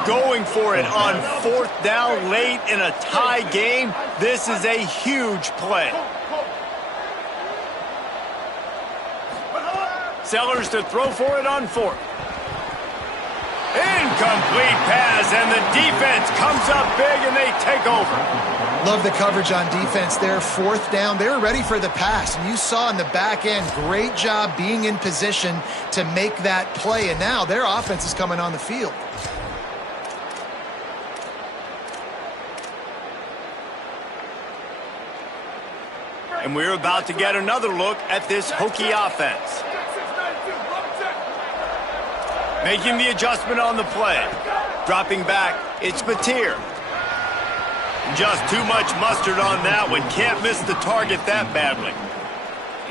Going for it on 4th down late in a tie game. This is a huge play. Sellers to throw for it on 4th. Incomplete pass, and the defense comes up big, and they take over. Love the coverage on defense there. 4th down, they were ready for the pass. And you saw in the back end, great job being in position to make that play. And now their offense is coming on the field. And we're about to get another look at this Hokie offense. Making the adjustment on the play. Dropping back, it's Mateer. Just too much mustard on that one. Can't miss the target that badly.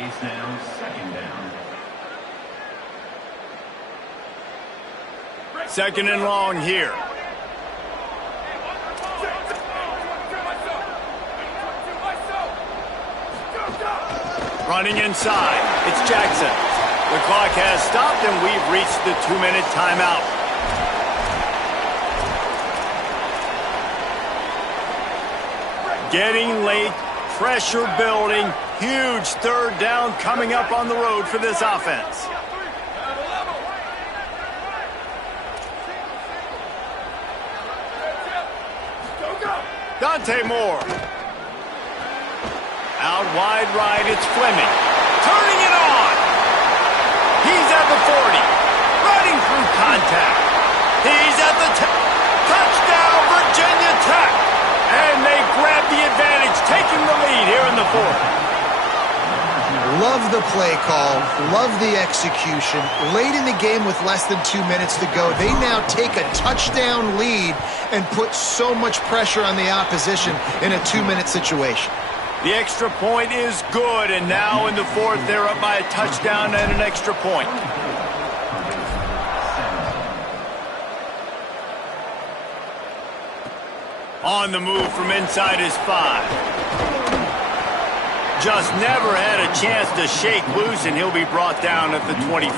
It's now 2nd down. 2nd and long here. Running inside, it's Jackson. The clock has stopped, and we've reached the 2-minute timeout. Getting late, pressure building, huge 3rd down coming up on the road for this offense. Dante Moore. Out wide right. It's Fleming. Turning it on. He's at the 40. Running through contact. He's at the touchdown, Virginia Tech. And they grab the advantage, taking the lead here in the fourth. Love the play call, love the execution. Late in the game with less than 2 minutes to go, they now take a touchdown lead and put so much pressure on the opposition in a 2-minute situation. The extra point is good, and now in the fourth, they're up by a touchdown and an extra point. On the move from inside his 5. Just never had a chance to shake loose, and he'll be brought down at the 24.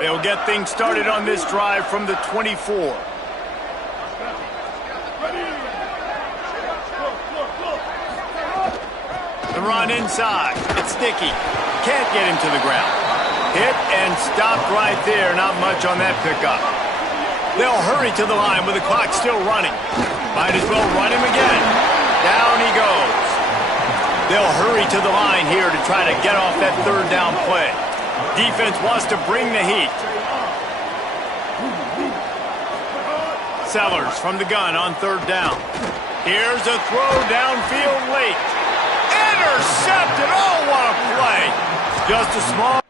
They'll get things started on this drive from the 24. The run inside. It's sticky. Can't get him to the ground. Hit and stopped right there. Not much on that pickup. They'll hurry to the line with the clock still running. Might as well run him again. Down he goes. They'll hurry to the line here to try to get off that third down play. Defense wants to bring the heat. Sellers from the gun on third down. Here's a throw downfield late. Intercepted. Oh, what a play. Just a small...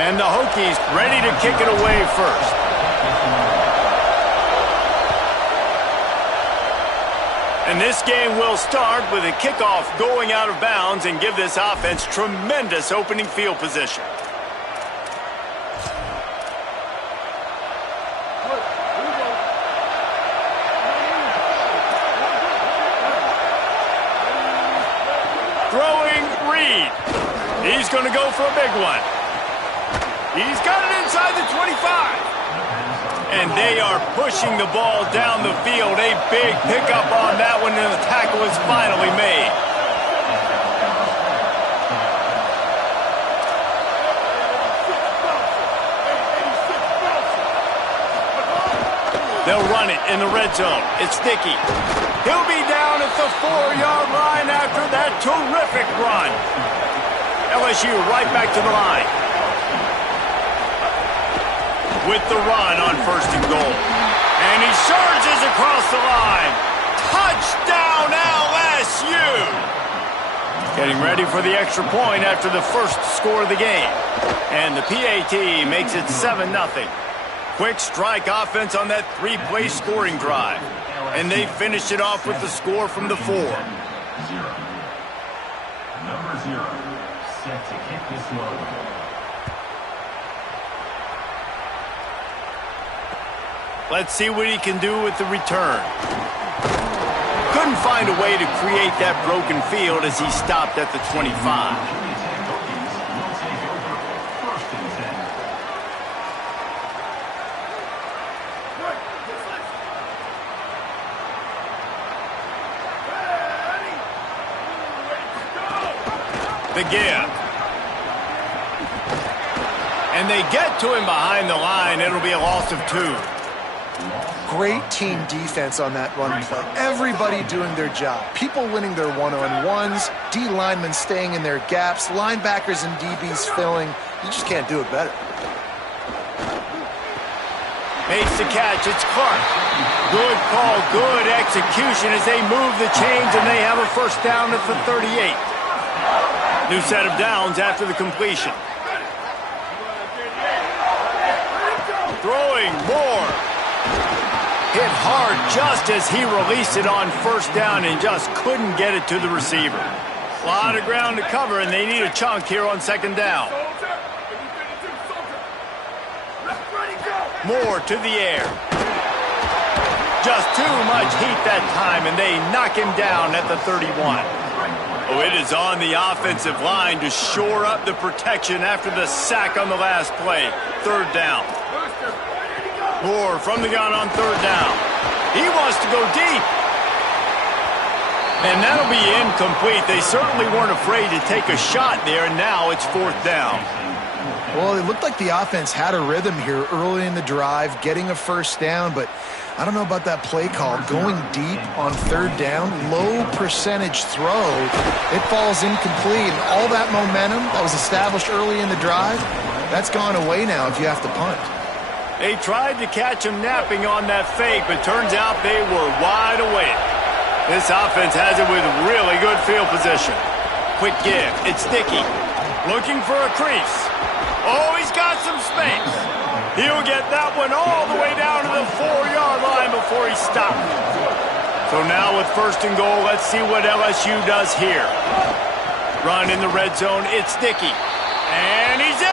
And the Hokies ready to kick it away first. And this game will start with a kickoff going out of bounds and give this offense tremendous opening field position. Throwing Reed. He's going to go for a big one. He's got it inside the 25. And they are pushing the ball down the field. A big pickup on that one, and the tackle is finally made. They'll run it in the red zone. It's Dickey. He'll be down at the 4-yard line after that terrific run. LSU right back to the line. With the run on 1st and goal. And he surges across the line. Touchdown, LSU! Getting ready for the extra point after the first score of the game. And the PAT makes it 7-0. Quick strike offense on that 3-play scoring drive. And they finished it off with the score from the 4. Number 0, set to kick this one. Let's see what he can do with the return. Couldn't find a way to create that broken field as he stopped at the 25. The give. And they get to him behind the line. It'll be a loss of 2. Great team defense on that run play. Everybody doing their job. People winning their one-on-ones, D linemen staying in their gaps, linebackers and DBs filling. You just can't do it better. Makes the catch. It's Clark. Good call, good execution as they move the chains, and they have a first down at the 38. New set of downs after the completion. Throwing more. Hit hard just as he released it on 1st down and just couldn't get it to the receiver. A lot of ground to cover, and they need a chunk here on 2nd down. Moore to the air. Just too much heat that time, and they knock him down at the 31. Oh, it is on the offensive line to shore up the protection after the sack on the last play. 3rd down. Moore from the gun on 3rd down. He wants to go deep. And that'll be incomplete. They certainly weren't afraid to take a shot there, and now it's 4th down. Well, it looked like the offense had a rhythm here early in the drive, getting a first down, but I don't know about that play call. Going deep on 3rd down, low percentage throw, it falls incomplete. And all that momentum that was established early in the drive, that's gone away now if you have to punt. They tried to catch him napping on that fake, but turns out they were wide awake. This offense has it with really good field position. Quick give. It's Dickey. Looking for a crease. Oh, he's got some space. He'll get that one all the way down to the 4-yard line before he stops. So now with 1st and goal, let's see what LSU does here. Run in the red zone. It's Dickey. And he's in.